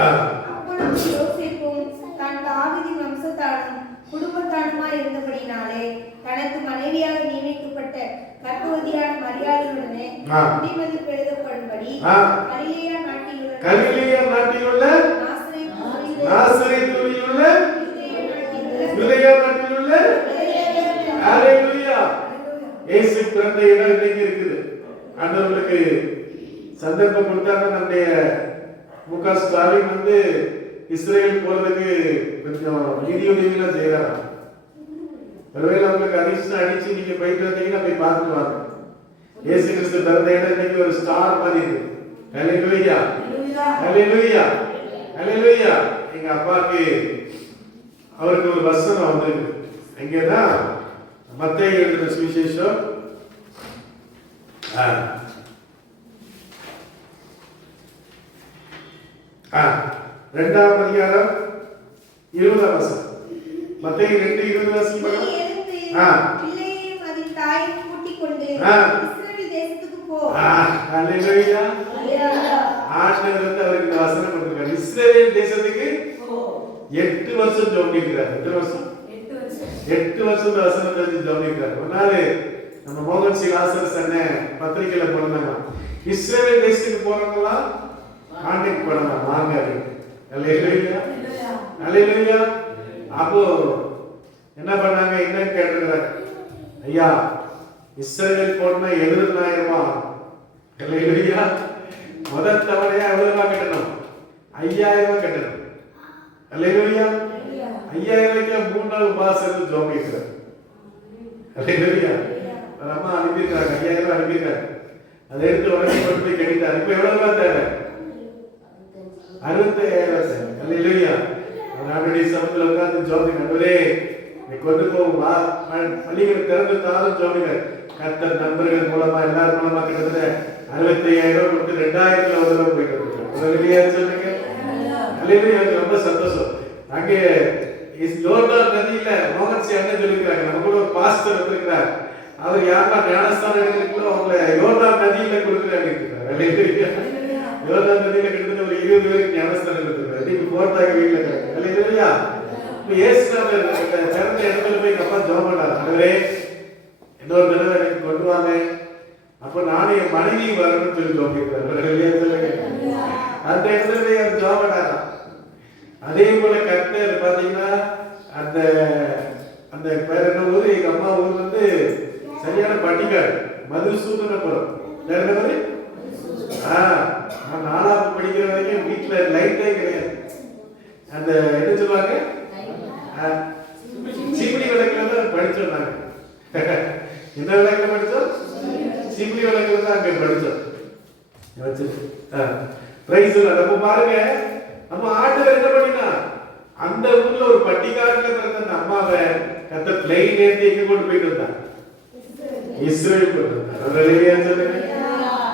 அப்பொழுது யோசேப்பும் தான் தாவீதின் வம்சத்தாரும் குடும்பத்தானுமாய் இருந்தபடினாலே தனக்கு மனைவியாக நியமிக்கப்பட்ட கர்ப்பவதியான மரியாளுடனே குடிமதிப்பு எழுதப்படும்படி கலிலேயா நாட்டிலுள்ள நாசரேத்திலுள்ள யூதேயா நாட்டிலுள்ள ஹல்லேலூயா இயேசு பிறந்த இடம் இன்னைக்கு இருக்குது. ஆண்டவருக்கு சந்தர்ப்பம் கொடுத்தாங்க. நம்முடைய முக ஸ்டாலின் வந்து இஸ்ரேல் போறதுக்கு கொஞ்சம் நிதி உதவிலாம் செய்யறாங்க. ஒருவேளை உங்களுக்கு அதிர்ஷ்டம் அடிச்சு நீங்க போயிட்டு வந்தீங்கன்னா போய் பார்த்துட்டு வாங்க. இயேசு கிறிஸ்து பிறந்த இடம் இன்னைக்கு ஒரு ஸ்டார் மாதிரி இருக்கு. ஹல்லேலூயா, ஹல்லேலூயா, ஹல்லேலூயா. எங்க அப்பாக்கு அவருக்கு ஒரு வசனம் வந்து எங்கதான் மத்தேயு எழுதின சுவிசேஷம் 2ஆம் அதிகாரம் 20ஆம் வசனம். மத்தேயு 2:20 வாசிக்கலாம். பிள்ளையையும் அதின் தாயையும் கூட்டிக் கொண்டு இஸ்ரவேல் தேசத்துக்கு போ. ஹல்லேலூயா. ஆண்டவர் வந்து அவருக்கு இந்த வசனம் கொடுத்திருக்கார். இஸ்ரவேல் தேசத்துக்கு 8 வருஷம் ஜெபம் பண்ணிருக்கார். எத்தனை வருஷம்? 8 வருஷம் இந்த வசனம் தெரிஞ்சு ஜெபம் பண்ணிருக்கார். ஒரு நாள் நம்ம மோகன் சி லாசரஸ் அண்ணன் பத்திரிக்கையில போனாங்க, இஸ்ரவேல் தேசத்துக்கு போறவங்கலாம் கான்டாக்ட் பண்ணலாம் வாங்க. ஹல்லேலூயா, ஹல்லேலூயா. அப்போ என்ன பண்ணாங்க, என்னன்னு கேட்டிருக்கிறாங்க, ஐயா இஸ்ரவேல் போனா 70,000 ஹல்லேலூயா. முதல் தவணையா எவ்வளவு கட்டணும்? 5,000 கட்டணும். ஹல்லேலூயா. 5,000 3 நாள் உபவாசம் ஜெபம் பண்ணிருக்காரு. ஹல்லேலூயா. அம்மா அனுப்பியிருக்காங்க, 5,000 அனுப்பியிருக்காங்க. அதை எடுத்து உடனே கொண்டு போய் கட்டிட்டாரு. இப்ப எவ்வளவு தேவை? 65,000. ஹல்லேலூயா. அவருடைய சமத்துல உட்கார்ந்து ஜெபம் கண்டவரே நீ கொண்டு போவா பள்ளிகள் திறந்து தாரும் ஜெபங்க. கர்த்தர் நண்பர்கள் மூலமா எல்லாரும் மூலமா கிட்டத்தட்ட 65,000 கொடுத்து 2,000 ஒரு தடவை போயிட்டு வந்துருக்கோம். ஹல்லேலூயா சொல்லுங்க. ஹல்லேலூயா. ரொம்ப சந்தோஷம். அங்கே யோர்தான் நதியில மோகன் சி அண்ணன் சொல்லிருக்காங்க, நம்ம கூட ஒரு பாஸ்டர் வந்திருக்கிறார். அவர் யாரெல்லாம் ஞானஸ்தானம் எடுக்கிறீங்களோ அவங்களை யோர்தான் நதியில கொடுக்குறாங்க. யோர்தான் நதியில கிட்டத்தட்ட ஒரு 20 பேருக்கு ஞானஸ்தானம் எடுத்துருக்காரு. நீங்க போட்டாங்க வீட்டுல இருக்காங்க. ஹல்லேலூயா. இப்ப இயேசுநாதர் பிறந்த இடத்துல போய் அப்பா ஜெபம் பண்ணாரு, ஆண்டவரே இன்னொரு தடவை எனக்கு கொண்டு வாங்க, அப்ப நானும் என் மனைவி வரணும்னு சொல்லி ஜெபம் கேட்கிறாரு. அந்த இடத்துல போய் அவர் ஜெபம் பண்ணாரா. அதே போல கர்த்தர் பாத்தீங்கன்னா அந்த அந்த பேர் என்ன ஊரு, எங்க அம்மா ஊர் வந்து சரியான பட்டிக்காடு, மதுசூதனபுரம். வேற என்ன ஊரு? நான் 4ஆவது படிக்கிற வரைக்கும் வீட்டுல லைட்டே கிடையாது. அந்த என்ன சொல்லுவாங்க, சிமிடி விளக்குல தான் படிச்சோம் நாங்க. என்ன விளக்குல படிச்சோம்? சிமிடி விளக்குல தான் அங்க படிச்சோம். நம்ம பாருங்க, நம்ம ஆண்டவர் என்ன பண்ணினா அந்த ஊர்ல ஒரு பட்டிக்காட்டுல பிறந்த அந்த அம்மாவை கர்த்தர் பிளைன் ஏத்தி எங்க கொண்டு போயிட்டு வந்தார்? இஸ்ரேல் கொண்டு வந்தார். ஹல்லேலூயா சொல்லுங்க.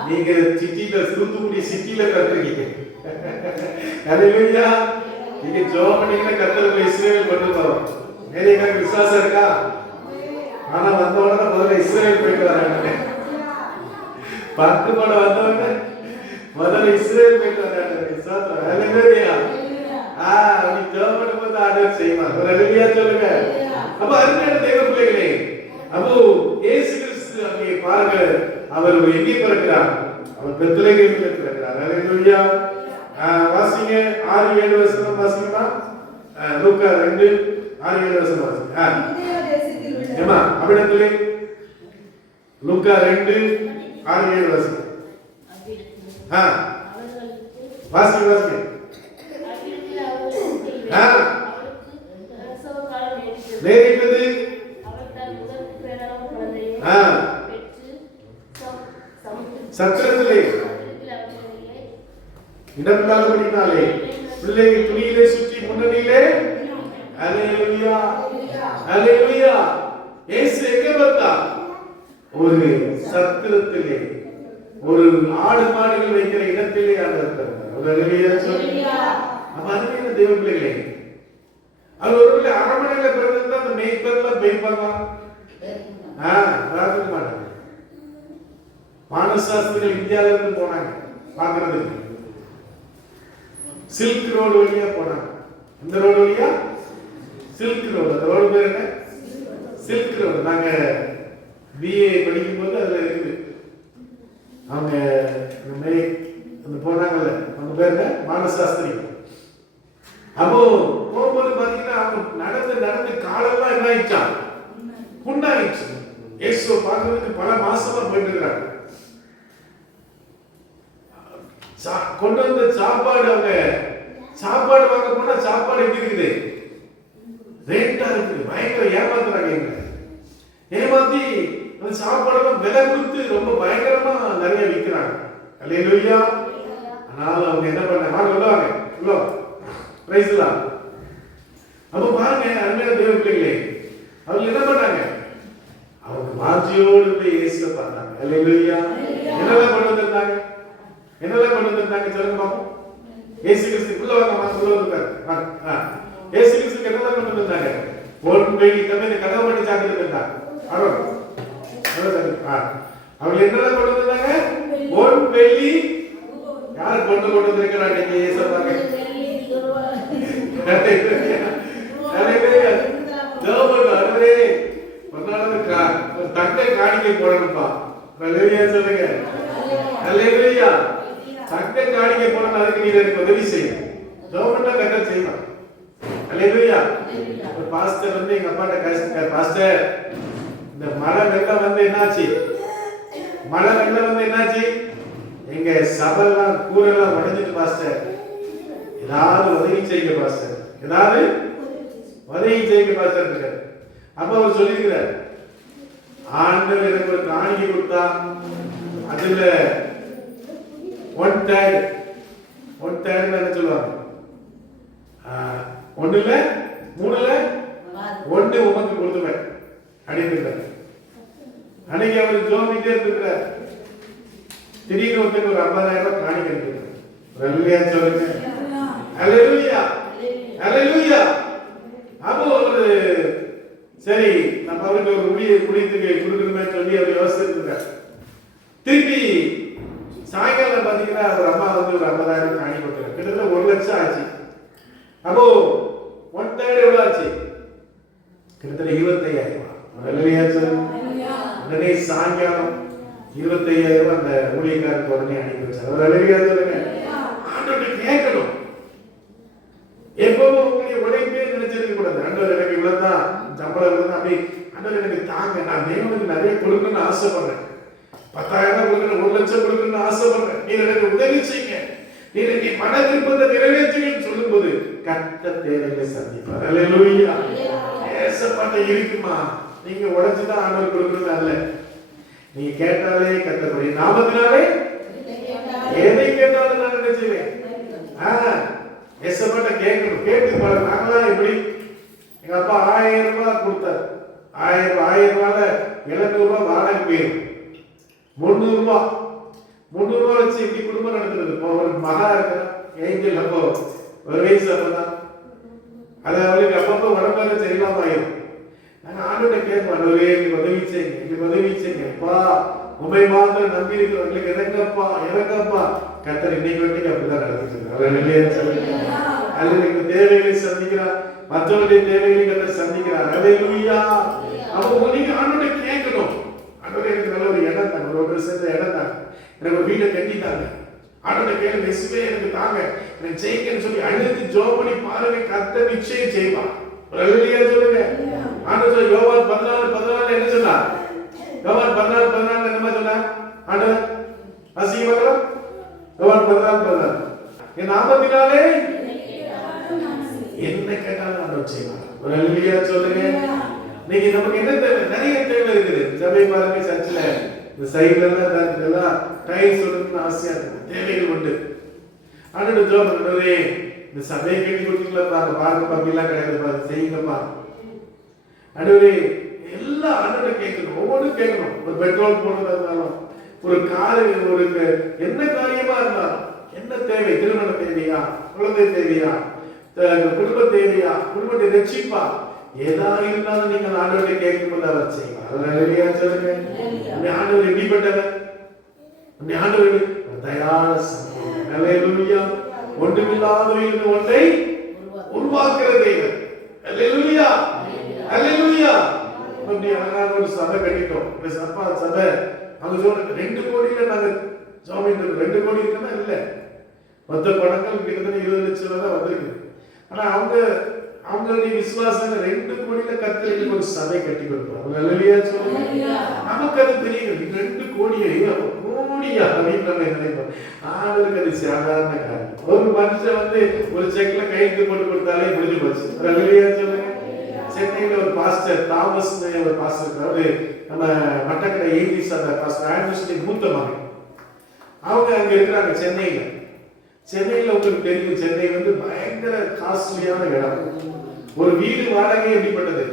நீங்க சிட்டில தூத்துக்குடி சிட்டில பிறந்திருக்கீங்க. ஹல்லேலூயா. நீங்க ஜெபம் பண்ணீங்கன்னா கர்த்தர் போய் இஸ்ரேல் கொண்டு வரோம். மேலே விசுவாசம் இருக்கா? ஆனா வந்த உடனே முதல்ல இஸ்ரேல் போயிட்டு வராங்க. 10 கூட வந்த உடனே முதல்ல இஸ்ரேல் போயிட்டு வராங்க. ஹல்லேலூயா. அப்படி ஜெபம் பண்ணும்போது ஆண்டவர் செய்வார். ஹல்லேலூயா சொல்லுங்க. அப்ப அருமையான தேவ பிள்ளைகளே, அப்போ இயேசு கிறிஸ்து அங்கே பாருங்க, அவர் எங்கே பிறக்கிறார்? அவர் பெத்லகேமில் பிறக்கிறார். ஹல்லேலூயா. வாசிங்க 6-7 வசனம் வாசிங்களா? லூக்கா 2:6-7 வசனம் வாசிங்க. ஏமா அப்படியே லூக்கா 2:6-7 வாசிங்க. வாசிங்க வாசிங்க. நேரிட்டது சத்திரத்திலே இடமில்லாதபடினாலே பிள்ளையை துணியிலே சுற்றி முன்னணியிலே. ஹல்லேலூயா, ஹல்லேலூயா. இயேசு எங்கே வந்தார்? ஒரு சத்திரத்திலே, ஒரு ஆடு மாடுகள் வைக்கிற இடத்திலே ஆண்டவர். ஹல்லேலூயா சொல்லுங்க. அப்ப அருமையான தேவ பிள்ளைகளே, அது ஒருவேளை அரண்மனையில பிறந்திருந்தா அந்த மேய்ப்பர்லாம் மேய்ப்பாங்க, பிரார்த்திக்க மாட்டாங்க. மானசாஸ்திரிகள் இந்தியாவில இருந்து போனாங்க பாக்குறதுக்கு. சில்க் ரோடு வழியா போனாங்க. இந்த ரோடு வழியா சில்க் ரோடு. அந்த ரோடு பேர் என்ன? Silk road. நாங்க பிஏ படிக்கும் போது அதுல இருக்குது. அவங்க அந்த போனாங்கல்ல, அவங்க பேர் என்ன? மானசாஸ்திரிகள். அப்போ போகும்போது பாத்தீங்கன்னா அவங்க நடந்து நடந்து காலெல்லாம் என்ன ஆயிடுச்சா? புண்ணாயிடுச்சு. இயேசுவை பார்க்கறதுக்கு பல மாசமா போயிட்டு இருக்கிறாங்க. கொண்டு வந்த சாப்பாடு அவங்க சாப்பாடு வாங்க போனா சாப்பாடு எப்படி இருக்குது? ரேட்டா இருக்குது. பயங்கர ஏமாத்துறாங்க. ஏமாத்தி அந்த சாப்பாடெல்லாம் விலை கொடுத்து ரொம்ப பயங்கரமா நிறைய விற்கிறாங்க. அல்லேலூயா. ஆனாலும் அவங்க என்ன பண்ணாங்க? சொல்லுவாங்க பிரைஸ்லாம். அப்ப பாருங்க அருமையான தேவ பிள்ளைகளே, அவங்க என்ன பண்ணாங்க? அவங்க வாஞ்சியோடு போய் இயேசுவை பார்த்தாங்க. அல்லேலூயா. என்னெல்லாம் கொண்டு வந்திருந்தாங்க? என்னெல்லாம் கொண்டு வந்திருந்தாங்க சொல்லுங்க பாப்போம். இயேசு கிறிஸ்துக்குள்ள வாங்க. இயேசு கிறிஸ்துக்கு என்னெல்லாம் கொண்டு வந்திருந்தாங்க? பொன் வெள்ளி தம்மை கதவு பண்ணி சாத்திட்டு இருந்தாங்க. அவங்க என்னெல்லாம் கொண்டு வந்திருந்தாங்க? பொன் வெள்ளி. யார் கொண்டு வந்திருக்கிறாங்க? இயேசுவை பார்க்க தங்க காணிக்கை போடணும்பா. சொல்லுங்க. தங்க காணிக்கை போடணும். அதுக்கு நீ எனக்கு உதவி செய்யும். கவர்மெண்டா கட்ட செய்யலாம். அல்லேலூயா. ஒரு பாஸ்டர் வந்து எங்க அப்பாட்ட பேசிட்டார். பாஸ்டர், இந்த மழை வெள்ளம் வந்து என்னாச்சு? மழை வெள்ளம் வந்து என்னாச்சு? எங்க சபைலாம் கூரெல்லாம் உடைஞ்சிட்டு பாஸ்டர், ஏதாவது உதவி செய்யுங்க பாஸ்டர், ஏதாவது உதவி செய்யுங்க பாஸ்டர் இருக்காரு. அப்ப அவர் சொல்லியிருக்கிறார், ஆண்டவர் எனக்கு ஒரு காணிக்கை கொடுத்தா அதுல 1/3 என்ன சொல்லுவாங்க? 1/3 1 உமக்கு கொடுத்துவேன் அப்படின்னு. அன்னைக்கு அவர் ஜோமிட்டே இருக்கிறார். திடீர்னு ஒருத்தர் ஒரு 50,000 காணிக்கை இருக்கிறார். அல்லேலூயா சொல்லுங்க. அல்லேலூயா. அல்லேலூயா. அப்போ ஒரு சரி நம்ம அவருக்கு ஒரு குடித்துக்கு கொடுக்கணுமே சொல்லி அவர் யோசிச்சிருக்கார். திருப்பி சாயங்காலம் பாத்தீங்கன்னா ஒரு அம்மா வந்து ஒரு 50,000 காணி கொடுத்தாங்க. கிட்டத்தட்ட 1 லட்சம் ஆச்சு. அப்போ 1/3 எவ்வளவு ஆச்சு? கிட்டத்தட்ட 25,000. அல்லேலூயா சொல்லுங்க. உடனே சாயங்காலம் 25,000 அந்த ஊழியக்காரருக்கு உடனே அனுப்பி வச்சார். அல்லேலூயா சொல்லுங்க. ஆண்டவர்கிட்ட கேட்கணும். எப்பவும் உங்களுடைய உழைப்பே நினைச்சிருக்க கூடாது. ஆண்டவர் எனக்கு இவ்வளவுதான் சம்பளம் இவ்வளவுதான் அப்படி. ஆண்டவர் எனக்கு தாங்க, நான் தேவனுக்கு நிறைய கொடுக்கணும்னு ஆசைப்படுறேன். 10,000 கொடுக்கணும், 1 லட்சம் கொடுக்கணும்னு ஆசைப்படுறேன். நீர் எனக்கு உதவி செய்யுங்க, நீர் எனக்கு மன விருப்பத்தை நிறைவேற்றுங்கன்னு சொல்லும்போது கர்த்தர் தேவைகளை சந்திப்பார். அல்லேலூயா. ஏசப்பாட்ட இருக்குமா? நீங்க உழைச்சுதான் ஆண்டவர் கொடுக்கணும் அல்ல. நீங்க கேட்டாலே கர்த்தருடைய நாமத்தினாலே எதை கேட்டாலும் நான் என்ன செய்வேன்? ஏசப்பாட்ட கேட்கணும். கேட்டு பாருங்க. நாங்களாம் எப்படி? எங்க அப்பா 1000 ரூபாய் கொடுத்தார். 1000 ரூபாயில 700 ரூபாய் வாடகை போயிடும். 300 ரூபாய் வச்சு எப்படி குடும்பம் நடத்துறது? இப்போ ஒரு மகா இருக்கிற ஏஞ்சல் அப்போ ஒரு வயசு அப்பதான் அது அவளுக்கு அப்பப்போ உடம்புல சரியில்லாம ஆயிடும். நாங்க ஆண்டோட கேட்போம், ஆண்டவரே எங்களுக்கு உதவி செய்யுங்க, எங்களுக்கு உதவி செய்யுங்க. அப்பா உண்மை மாத்திரம் நம்பி இருக்கிறவங்களுக்கு எனக்கப்பா கர்த்தர் இன்னைக்கு வரைக்கும் அப்படிதான் நடத்திட்டு இருக்காரு. அல்லது தேவைகளை சந்திக்கிறார், மற்றவருடைய தேவைகளை கர்த்தர் சந்திக்கிறார். அல்லேலூயா. அப்போ நீங்க ஆண்டோட கேட்கணும். ஆண்டவரே எனக்கு நல்ல ஒரு இடம் தாங்க, ஒரு 1 சென்ட் இடம் தாங்க, எனக்கு ஒரு வீட்டை கட்டிட்டாங்க. ஆண்டோட கேள்வி எசுவே எனக்கு தாங்க, எனக்கு செய்யுங்கன்னு சொல்லி அழுது ஜோம் பண்ணி பாருங்க. கர்த்தர் நிச்சயம் செய்வார். அல்லேலூயா சொல்லுங்க. ஆண்டவர் யோவான் 14:14 என்ன சொன்னார்? யோவான் 14:14 என்ன சொன்னார்? ஆண்டவர் வாசிங்க. யோவான் 14:14 என் நாமத்தினாலே என்ன கேட்டாலும் ஆண்டவர் செய்வார். அல்லேலூயா சொல்லுங்க. நீங்க நமக்கு என்ன தேவை? நிறைய தேவை இருக்குது. சபை பாருங்க, சர்ச்சில் இந்த சைடுல எல்லாம் டைல்ஸ் ஒட்டணும்னு ஆசையா இருக்கு, தேவைகள் உண்டு. ஆண்டவர் ஜெபம் பண்ணுறதே இந்த சபையை கட்டி கொடுத்தீங்களா? பாருங்க அப்படிலாம் கிடையாது, பாருங்க செய்யுங்கப்பா. ஆண்டவரே எல்லாம் ஆண்டவரை கேட்கணும், ஒவ்வொன்றும் கேட்கணும். ஒரு பெட்ரோல் போடுறதா இருந்தாலும், ஒரு காரு, ஒரு என்ன காரியமா இருந்தாலும், என்ன தேவை? திருமண தேவையா, குழந்தை தேவையா, குடும்ப தேவையா, குடும்பத்தை ரட்சிப்பா, ஏதா இருந்தாலும் நீங்கள் ஆண்டவரை கேட்கும்போது அவர் செய்வார். அல்லேலூயா சொல்லுங்க. ஆண்டவர் எப்படிப்பட்டவர்? ஆண்டவர் தயாள சம்பூர்ணர். அல்லேலூயா. ஒன்றுமில்லாதவையில் ஒன்றை உருவாக்குற தேவன். அல்லேலூயா. அல்லேலூயா. அப்படி அழகான ஒரு சபை கட்டிட்டோம். இந்த சபை அவங்க சொல்ற 2 கோடியில நாங்க ஜாமீன் 2 கோடி இருக்குன்னா இல்ல, மொத்த பணங்கள் கிட்டத்தட்ட 20 லட்சம் ரூபாய் தான் வந்திருக்கு. ஆனா அவங்களுடைய விசுவாசம் 2 கோடியில கர்த்தருக்கு ஒரு சபை கட்டி கொடுப்பாங்க. அல்லேலூயா சொல்லுங்க. நமக்கு அது பெரிய 2 கோடியா அப்படின்னு நம்ம நினைப்போம். ஆண்டவருக்கு அது சாதாரண காரியம். ஒரு மனுஷன் வந்து ஒரு செக்ல கையெழுத்து போட்டு கொடுத்தாலே முடிஞ்சு போச்சு. சொல்லுங்க. சென்னையில ஒரு பாஸ்டர் தாமஸ் ஒரு பாஸ்டர், அவரு நம்ம மட்டக்கடை ஏபிஸ் அந்த பாஸ்டர் ஆண்டர்சன் மூத்த மகன். அவங்க அங்க இருக்கிறாங்க சென்னையில. சென்னையில உங்களுக்கு தெரியும், சென்னை வந்து பயங்கர காஸ்ட்லியான இடம். ஒரு வீடு வாடகை எப்படிப்பட்டது?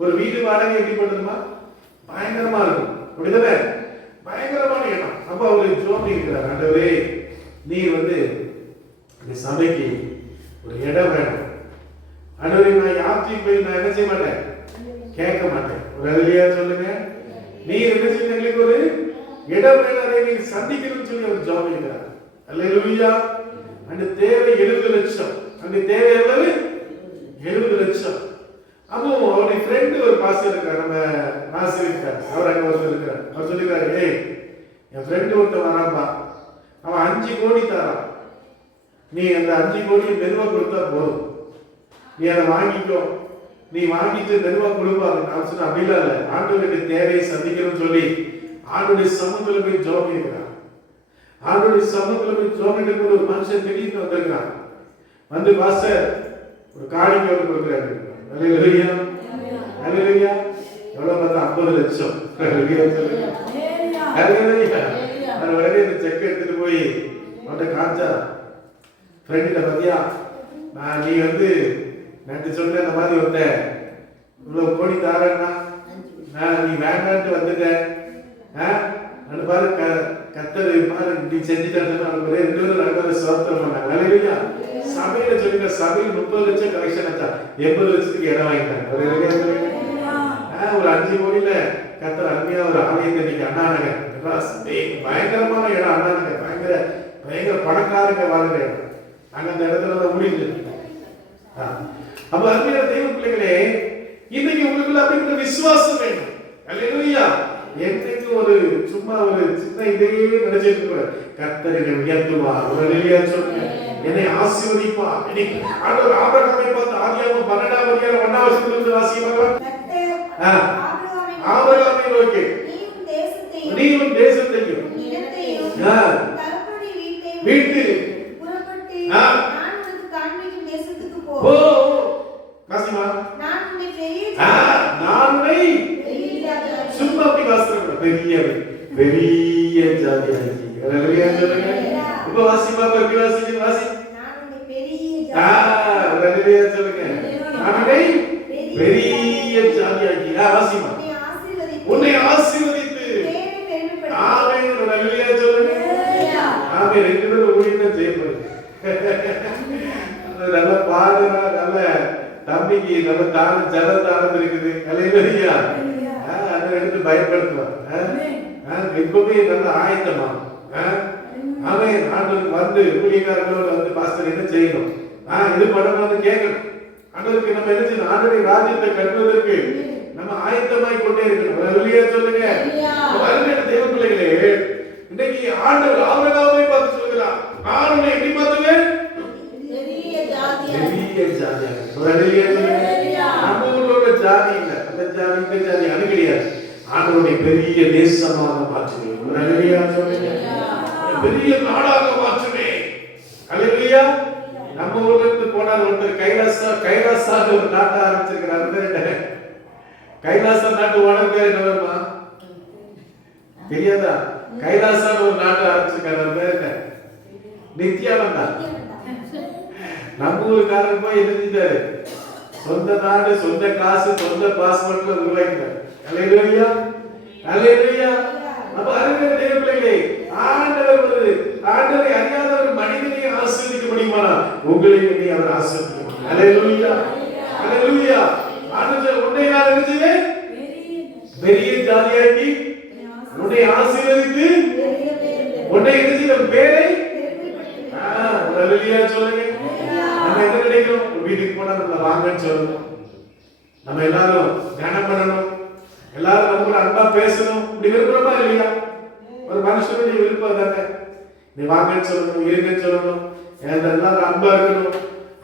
ஒரு வீடு வாடகை எப்படிப்பட்டதுமா? பயங்கரமா இருக்கும். அப்படிதானே? பயங்கரமான இடம். அப்ப அவரு ஜோம் இருக்கிறார், ஆண்டவரே நீ வந்து இந்த சபைக்கு ஒரு இடம் வேணும். ஆண்டவரே நான் யாத்திரைக்கு போய் நான் என்ன செய்ய மாட்டேன், கேட்க மாட்டேன். ஒரு அல்லேலூயா சொல்லுங்க. நீ என்ன செய்ய, எங்களுக்கு ஒரு இடம் வேணும், அதை நீ சந்திக்கணும்னு சொல்லி அவர் ஜோம் இருக்கிறார். அல்லேலூயா. அந்த தேவை 70 லட்சம். அந்த தேவை எவ்வளவு? 70 லட்சம். அப்போ அவருடைய ஃப்ரெண்டு ஒரு பாஸ்டர் இருக்கார், நம்ம நாசர் இருக்கார், அவர் அங்க வந்து இருக்கிறார். அவர் சொல்லிக்கிறாரு, ஏய் என் ஃப்ரெண்டு ஒருத்தன் வரான்பா, அவன் 5 கோடி தரான், நீ அந்த 5 கோடி மெதுவா கொடுத்தா போதும், நீ அதை வாங்கிக்கோ, நீ வாங்கிட்டு மெதுவா கொடுப்பாங்க. நான் சொன்ன அப்படிலாம் இல்லை, ஆண்டவருடைய தேவையை சந்திக்கணும்னு சொல்லி ஆண்டவருடைய சமூகத்துல போய் ஜோம் இருக்கிறான். ஆண்டவருடைய சமூகத்துல போய் ஜோம் எடுக்கிற ஒரு மனுஷன் திடீர்னு வந்திருக்கான். வந்து பாஸ்டர் ஒரு காணிக்கை கொடுக்குறாரு. அல்லேலூயா. அல்லேலூயா. எவ்வளவு பார்த்தா 50 லட்சம். அல்லேலூயா சொல்லுங்க. அல்லேலூயா. அவர் உடனே இந்த செக் எடுத்துட்டு போய் அவன்கிட்ட காமிச்சா, ஃப்ரெண்ட்கிட்ட பாத்தியா, நான் நீ வந்து நேற்று சொன்ன அந்த மாதிரி வந்த இவ்வளவு கோடி தாரன்னா நான் நீ வேண்டான்ட்டு வந்துட்டேன். நான் பாரு கத்தர் பாரு நீ செஞ்சுட்டேன்னு அவங்க 2 பேரும் நடந்த சோத்திரம் பண்ணாங்க. அல்லேலூயா. சபையில சொல்லிட்ட, சபையில் 30 லட்சம் கலெக்ஷன் ஆச்சா, 80 லட்சத்துக்கு இடம் வாங்கிட்டாங்க. ஒரு 5 கோடியில கத்தர் அருமையா ஒரு ஆலயத்தை இன்னைக்கு அண்ணா நகர், பயங்கரமான இடம். அண்ணா நகர் பயங்கர பயங்கர பணக்காரங்க வாழ்ற இடம். அங்க அந்த இடத்துல முடிஞ்சு. அப்ப அருமையான தெய்வ பிள்ளைகளே, இன்னைக்கு உங்களுக்குள்ள அப்படிப்பட்ட விசுவாசம் வேணும். அல்லேலூயா. என்னைக்கு ஒரு சும்மா ஒரு சின்ன இதையே நினைச்சிட்டு கூட கர்த்தர் என்னை உயர்த்துவா. ஒரு அல்லேலூயா சொல்லுங்க. என்னை ஆசீர்வதிப்பா. இன்னைக்கு ஆண்டவர் ஆபிரகாமை பார்த்து ஆதியாகமம் 12ஆம் அதிகாரம் 1ஆம் வசனத்திலிருந்து வாசிப்பாங்க. ஆபிரகாமை நோக்கி நீயும் தேசத்தையும் வீட்டு நான் உனக்கு காண்பிக்கும் தேசத்துக்கு போ. வாசிமா. நான் உன்னை சும்மா அப்படி வாசிக்கிறேன். பெரிய பெரிய ஜாதியாகி. அல்லேலூயா சொல்லுங்க. இப்ப வாசிமா எப்படி வாசிங்க? வாசி. நான் உன்னை பெரிய ஜாதி. அல்லேலூயா சொல்லுங்க. நான் உன்னை பெரிய ஜாதியாகி. வாசிமா. உன்னை ஆசீர்வதித்து ஆமென். அல்லேலூயா சொல்லுங்க. ஆமென். 2 பேரும் ஊழியம் செய்யப்படுது. நல்ல பாடுறா, நல்ல தம்பிக்கு நல்ல தானம் ஜல தானம் இருக்குது. அல்லேலூயா. அதை எடுத்து பயன்படுத்துவார். இப்பவே நல்ல ஆயத்தமா. அவன் ஆண்டவருக்கு வந்து ஊழியக்காரர்களோட வந்து பாஸ்டர் என்ன செய்யணும், இது பண்ணணும்னு கேட்கணும். ஆண்டவருக்கு நம்ம என்ன செய்யணும், ஆண்டவருடைய ராஜ்யத்தை கட்டுவதற்கு நம்ம ஆயத்தமாய் கொண்டே இருக்கணும். அல்லேலூயா சொல்லுங்க. அருமையான தேவ பிள்ளைகளே, இன்னைக்கு ஆண்டவர் ஆபிரகாமை பார்த்து சொல்கிறார், நான் உன்னை எப்படி பார்த்துவேன்? பெரிய ஜாதியாக. அல்லேலூயா சொல்லுங்க. நம்ம ஊரோட ஜாதி இல்ல, அந்த ஜாதி இந்த ஜாதி அது கிடையாது. ஆண்டவருடைய பெரிய தேசமாக மாற்றுவேன். அல்லேலூயா சொல்லுங்க. பெரிய நாடாக மாற்றுவேன். அல்லேலூயா. நம்ம ஊர்ல இருந்து போனார் ஒருத்தர், கைலாசா ஒரு நாட்டை ஆரம்பிச்சிருக்கிறார். கைலாசா நாட்டு ஓனர் பேர் என்னவா தெரியாதா? கைலாசா ஒரு நாட்டை ஆரம்பிச்சிருக்காரு. பேர் என்ன? நித்யானந்தா. நம்ம ஊருக்காரர் போய் எழுதிட்டாரு, சொந்த நாடு, சொந்த காசு, சொந்த பாஸ்போர்ட்ல உருவாக்கிட்டார். அல்லேலூயா. அல்லேலூயா. அப்ப அருமையான தேவ பிள்ளைகளே, ஆண்டவரை அறியாத ஒரு மனிதனை ஆசீர்வதிக்க முடியுமானா உங்களையும் நீ அவர் ஆசீர்வதிக்க முடியும். அல்லேலூயா. அல்லேலூயா. ஆண்டவர் உன்னை நான் என்ன செய்வேன்? பெரிய ஜாதியாக்கி உன்னை ஆசீர்வதித்து உன்னை என்ன செய்வேன்? பேரை அல்லேலூயா சொல்லுங்க. நம்ம என்ன நினைக்கிறோம்? வீட்டுக்கு போனா நம்மள வாங்கன்னு சொல்லணும், நம்ம எல்லாரும் தியானம் பண்ணணும், எல்லாரும் நம்ம கூட அன்பா பேசணும். இப்படி விரும்புறோமா இல்லையா? ஒரு மனுஷனுடைய விருப்பம் தானே. நீ வாங்கன்னு சொல்லணும், இருங்கன்னு சொல்லணும், எல்லாரும் அன்பா இருக்கணும்.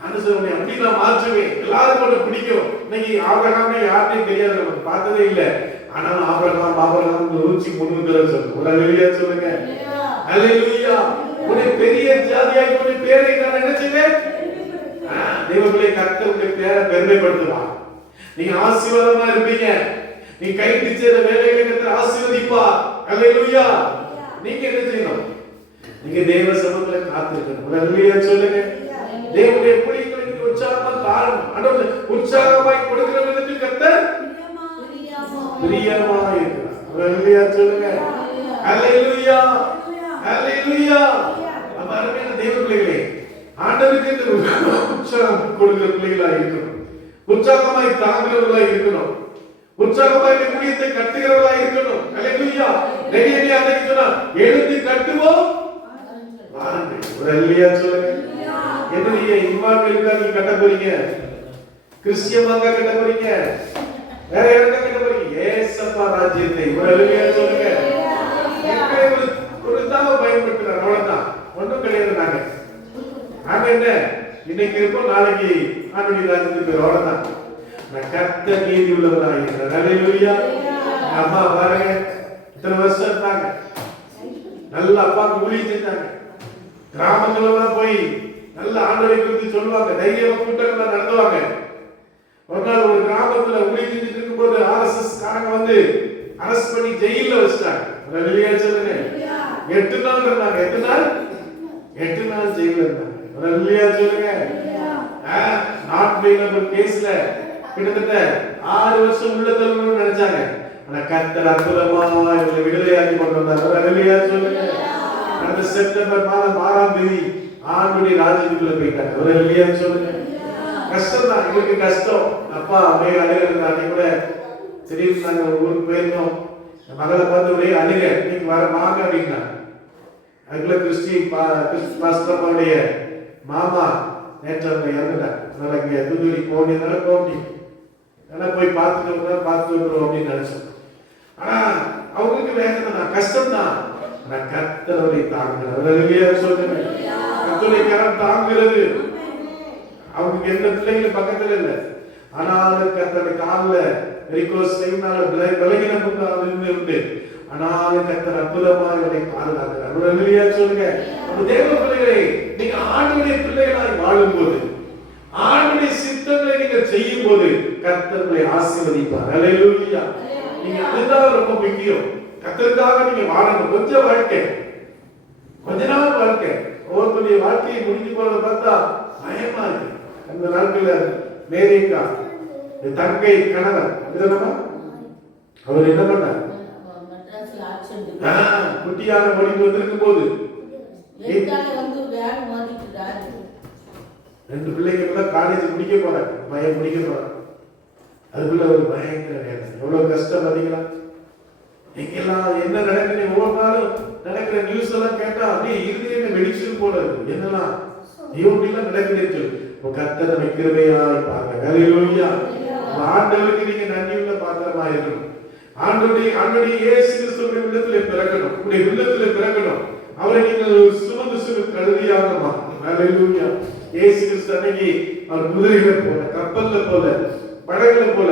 அனுசரணை அப்படி நான் மாற்றுவேன். எல்லாரும் கூட பிடிக்கும். இன்னைக்கு ஆபிரகாமே யாருன்னு தெரியாது, நமக்கு பார்த்ததே இல்லை. ஆனாலும் ஆபிரகாம் ரூச்சி முன்னுக்கு சொல்லணும். ஒரு அல்லேலூயா சொல்லுங்க. அல்லேலூயா. உன்னை பெரிய ஜாதியாய் உன்னை பேரை நான் என்ன செய்வேன்? தேவர்களே, கர்த்தருடைய பேரை பெருமைப்படுத்துவார். நீங்க ஆசீர்வாதமா இருப்பீங்க. நீ கைக்கு செய்த வேலைகளை கர்த்தர் ஆசீர்வதிப்பார். அல்லேலூயா. நீங்க என்ன செய்யணும்? நீங்க தேவ சமூகத்துல காத்திருக்கணும். அல்லேலூயா சொல்லுங்க. தேவனுடைய பிள்ளைகளுக்கு உற்சாகமா காரணம் ஆண்டவர் உற்சாகமாய் கொடுக்கிற விதத்தில் கர்த்தர் பிரியமா இருக்கிறார். அல்லேலூயா சொல்லுங்க. அல்லேலூயா. அல்லேலூயா. நம்ம அருமையான தேவ பிள்ளைகளே, ஆண்டவருக்கு உற்சாகம் கொடுக்கிற பிள்ளைகளா இருக்கணும். உற்சாகமாய் தாங்குகிறவர்களா இருக்கணும். உற்சாகமாய் ஊழியத்தை கட்டுகிறவர்களா இருக்கணும். அல்லேலூயா. நெகேமியா அன்னைக்கு சொன்னா, எழுந்து கட்டுவோம் வாருங்கள். ஒரு அல்லேலூயா சொல்லுங்க. என்னுடைய இம்மானுவேலுக்கா நீங்க கட்ட போறீங்க? கிறிஸ்டியமாங்க கட்ட போறீங்க? வேற யாருக்கா கட்ட போறீங்க? ஏசப்பா ராஜ்யத்தை. ஒரு அல்லேலூயா சொல்லுங்க. ஒரு தாவ பயன்படுத்துறாங்க, அவ்வளவுதான். ஒன்றும் கிடையாது. நாங்க என்ன இன்னைக்கு இருப்போம், நாளைக்கு ஆண்டவருடைய ராஜ்யத்துக்கு போய் அவ்வளவுதான். நான் கர்த்தர் நீதி உள்ளவராக இருக்கிறேன். அல்லேலூயா. அம்மா பாருங்க, இத்தனை வருஷம் இருந்தாங்க, நல்ல அப்பாவுக்கு ஊழியம் செஞ்சாங்க. கிராமங்கள்லாம் போய் நல்ல ஆண்டவரை குறித்து சொல்லுவாங்க. தைரியமா கூட்டங்கள்லாம் நடத்துவாங்க. ஒரு நாள் ஒரு கிராமத்துல ஊழியம் செஞ்சுட்டு இருக்கும்போது RSS காரங்க வந்து அரெஸ்ட் பண்ணி ஜெயில வச்சிட்டாங்க. அல்லேலூயா சொல்லுங்க. 8 நாள் இருந்தாங்க. 8 நாள் ஜெயில இருந்தாங்க. அல்லேலூயா சொல்லுங்க. நாட் பெயிலபிள் கேஸ்ல கிட்டத்தட்ட 6 வருஷம் உள்ள தள்ளணும்னு நினைச்சாங்க. ஆனா கர்த்தர் அற்புதமா இவங்களை விடுதலையாக்கி கொண்டு வந்தார். அல்லேலூயா சொல்லுங்க. அடுத்த செப்டம்பர் மாதம் 6ஆம் தேதி ஆண்டுடைய ராஜ்யத்துக்குள்ள போயிட்டாங்க. அல்லேலூயா சொல்லுங்க. கஷ்டம் தான், இவருக்கு கஷ்டம். அப்பா அப்படியே அழுகிறது. அன்னைக்கு கூட திடீர்னு நாங்க ஊருக்கு போயிருந்தோம். மகளை பார்த்து ஒரே அழுக, இன்னைக்கு வர வாங்க அப்படின்னா. அதுக்குள்ள கிறிஸ்டி பாஸ்டருடைய மாமா நேற்று அவங்க இறந்துட்டாங்க. அதனால இங்க தூத்துக்குடி போனதுனால போக முடியும். அதனால போய் பார்த்துட்டு வந்துடும் அப்படின்னு நினைச்சோம். ஆனா அவங்களுக்கு வேதனை தான், கஷ்டம் தான். ஆனா கர்த்தரை தாங்குகிறார். சொல்லுங்க. கர்த்தரை கரம் தாங்குகிறது. அவங்க எந்த பிள்ளைகளும் பக்கத்துல இல்லை. ஆனாலும் கர்த்தருடைய காலில் வெரிகோஸ் வெயினால பலகீனம் உண்டு. ஆனாலும் கர்த்தர் அற்புதமாக இவரை பாதுகாக்கிறார். அல்லேலூயா சொல்லுங்க. அப்ப தேவ பிள்ளைகளே, நீங்க ஆண்டவருடைய பிள்ளைகளாய் வாழும்போது, ஆண்டவருடைய சித்தங்களை நீங்க செய்யும் போது கர்த்தர் உங்களை ஆசீர்வதிப்பார். அல்லேலூயா. நீங்க அதுதான் ரொம்ப முக்கியம். கர்த்தருக்காக நீங்க வாழணும். கொஞ்ச வாழ்க்கை, கொஞ்ச நாள் வாழ்க்கை. ஒவ்வொருத்தருடைய வாழ்க்கையை முடிஞ்சு போறதை பார்த்தா பயமா இருக்கு. அந்த நாட்கள்ல மேரிக்கா தங்கை கணவர் அவர் என்ன பண்ணார்? குட்டியான வழிக்கு வந்திருக்கும் போது 2 பிள்ளைங்க காலேஜ் முடிக்க போறாங்க, பையன் முடிக்க போறாங்க. அதுக்குள்ள ஒரு பயங்கர வேதனை. எவ்வளவு கஷ்டம் பாத்தீங்களா? எங்கெல்லாம் என்ன நடக்குது, ஒவ்வொரு நாளும் நடக்கிற நியூஸ் எல்லாம் கேட்டா அப்படியே இருதயமே வெடிச்சு போறது. என்னெல்லாம் இப்படிலாம் நடக்குது. கர்த்தர் நம்மை கிருபையாய் பாருங்க. அல்லேலூயா. ஆண்டவருக்கு நீங்க நன்றியுள்ள பாத்திரமா இருக்கணும். ஆண்டவருடைய இயேசு கிறிஸ்துவின் உள்ளத்திலே பிறக்கணும். உங்களுடைய உள்ளத்திலே பிறக்கணும். அவரை நீங்கள் சுமந்து கழுதியாக மாற்றணும். அல்லேலூயா. இயேசு கிறிஸ்து அன்னைக்கு அவர் குதிரைகளை போல, கப்பல்ல போல, படகுல போல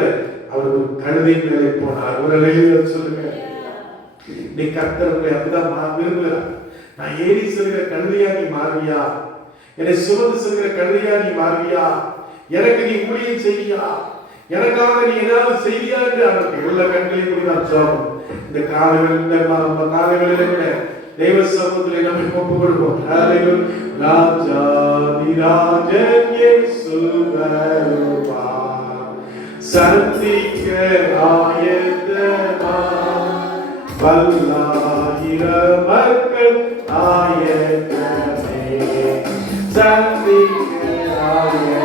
அவர் ஒரு கழுதையின் மேலே போனார். ஒரு அல்லேலூயா சொல்லுங்க. நீ கர்த்தரை அப்படிதான் விரும்புகிறார். நான் ஏறி செல்கிற கழுதையா நீ மாறுவியா? என்னை சுமந்து செல்கிற கழுதையா நீ மாறுவியா? எனக்கு நீ ஊழியம் செய்வியா? எனக்காக நீ ஏதாவது செய்வியா என்று அவருக்கு எல்லா கண்களையும் கூட நான் சொல்லுவோம். இந்த காலங்களில் கூட தெய்வ சமூகத்திலே நம்மை ஒப்பு கொடுப்போம். ராஜாதிராஜன் இயேசு வருவார், சந்திக்க ஆயத்தமா பல்லாயிர மக்கள் ஆயத்தமே, சந்திக்க ஆயத்தமா.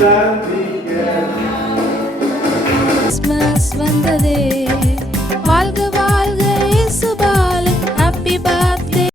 That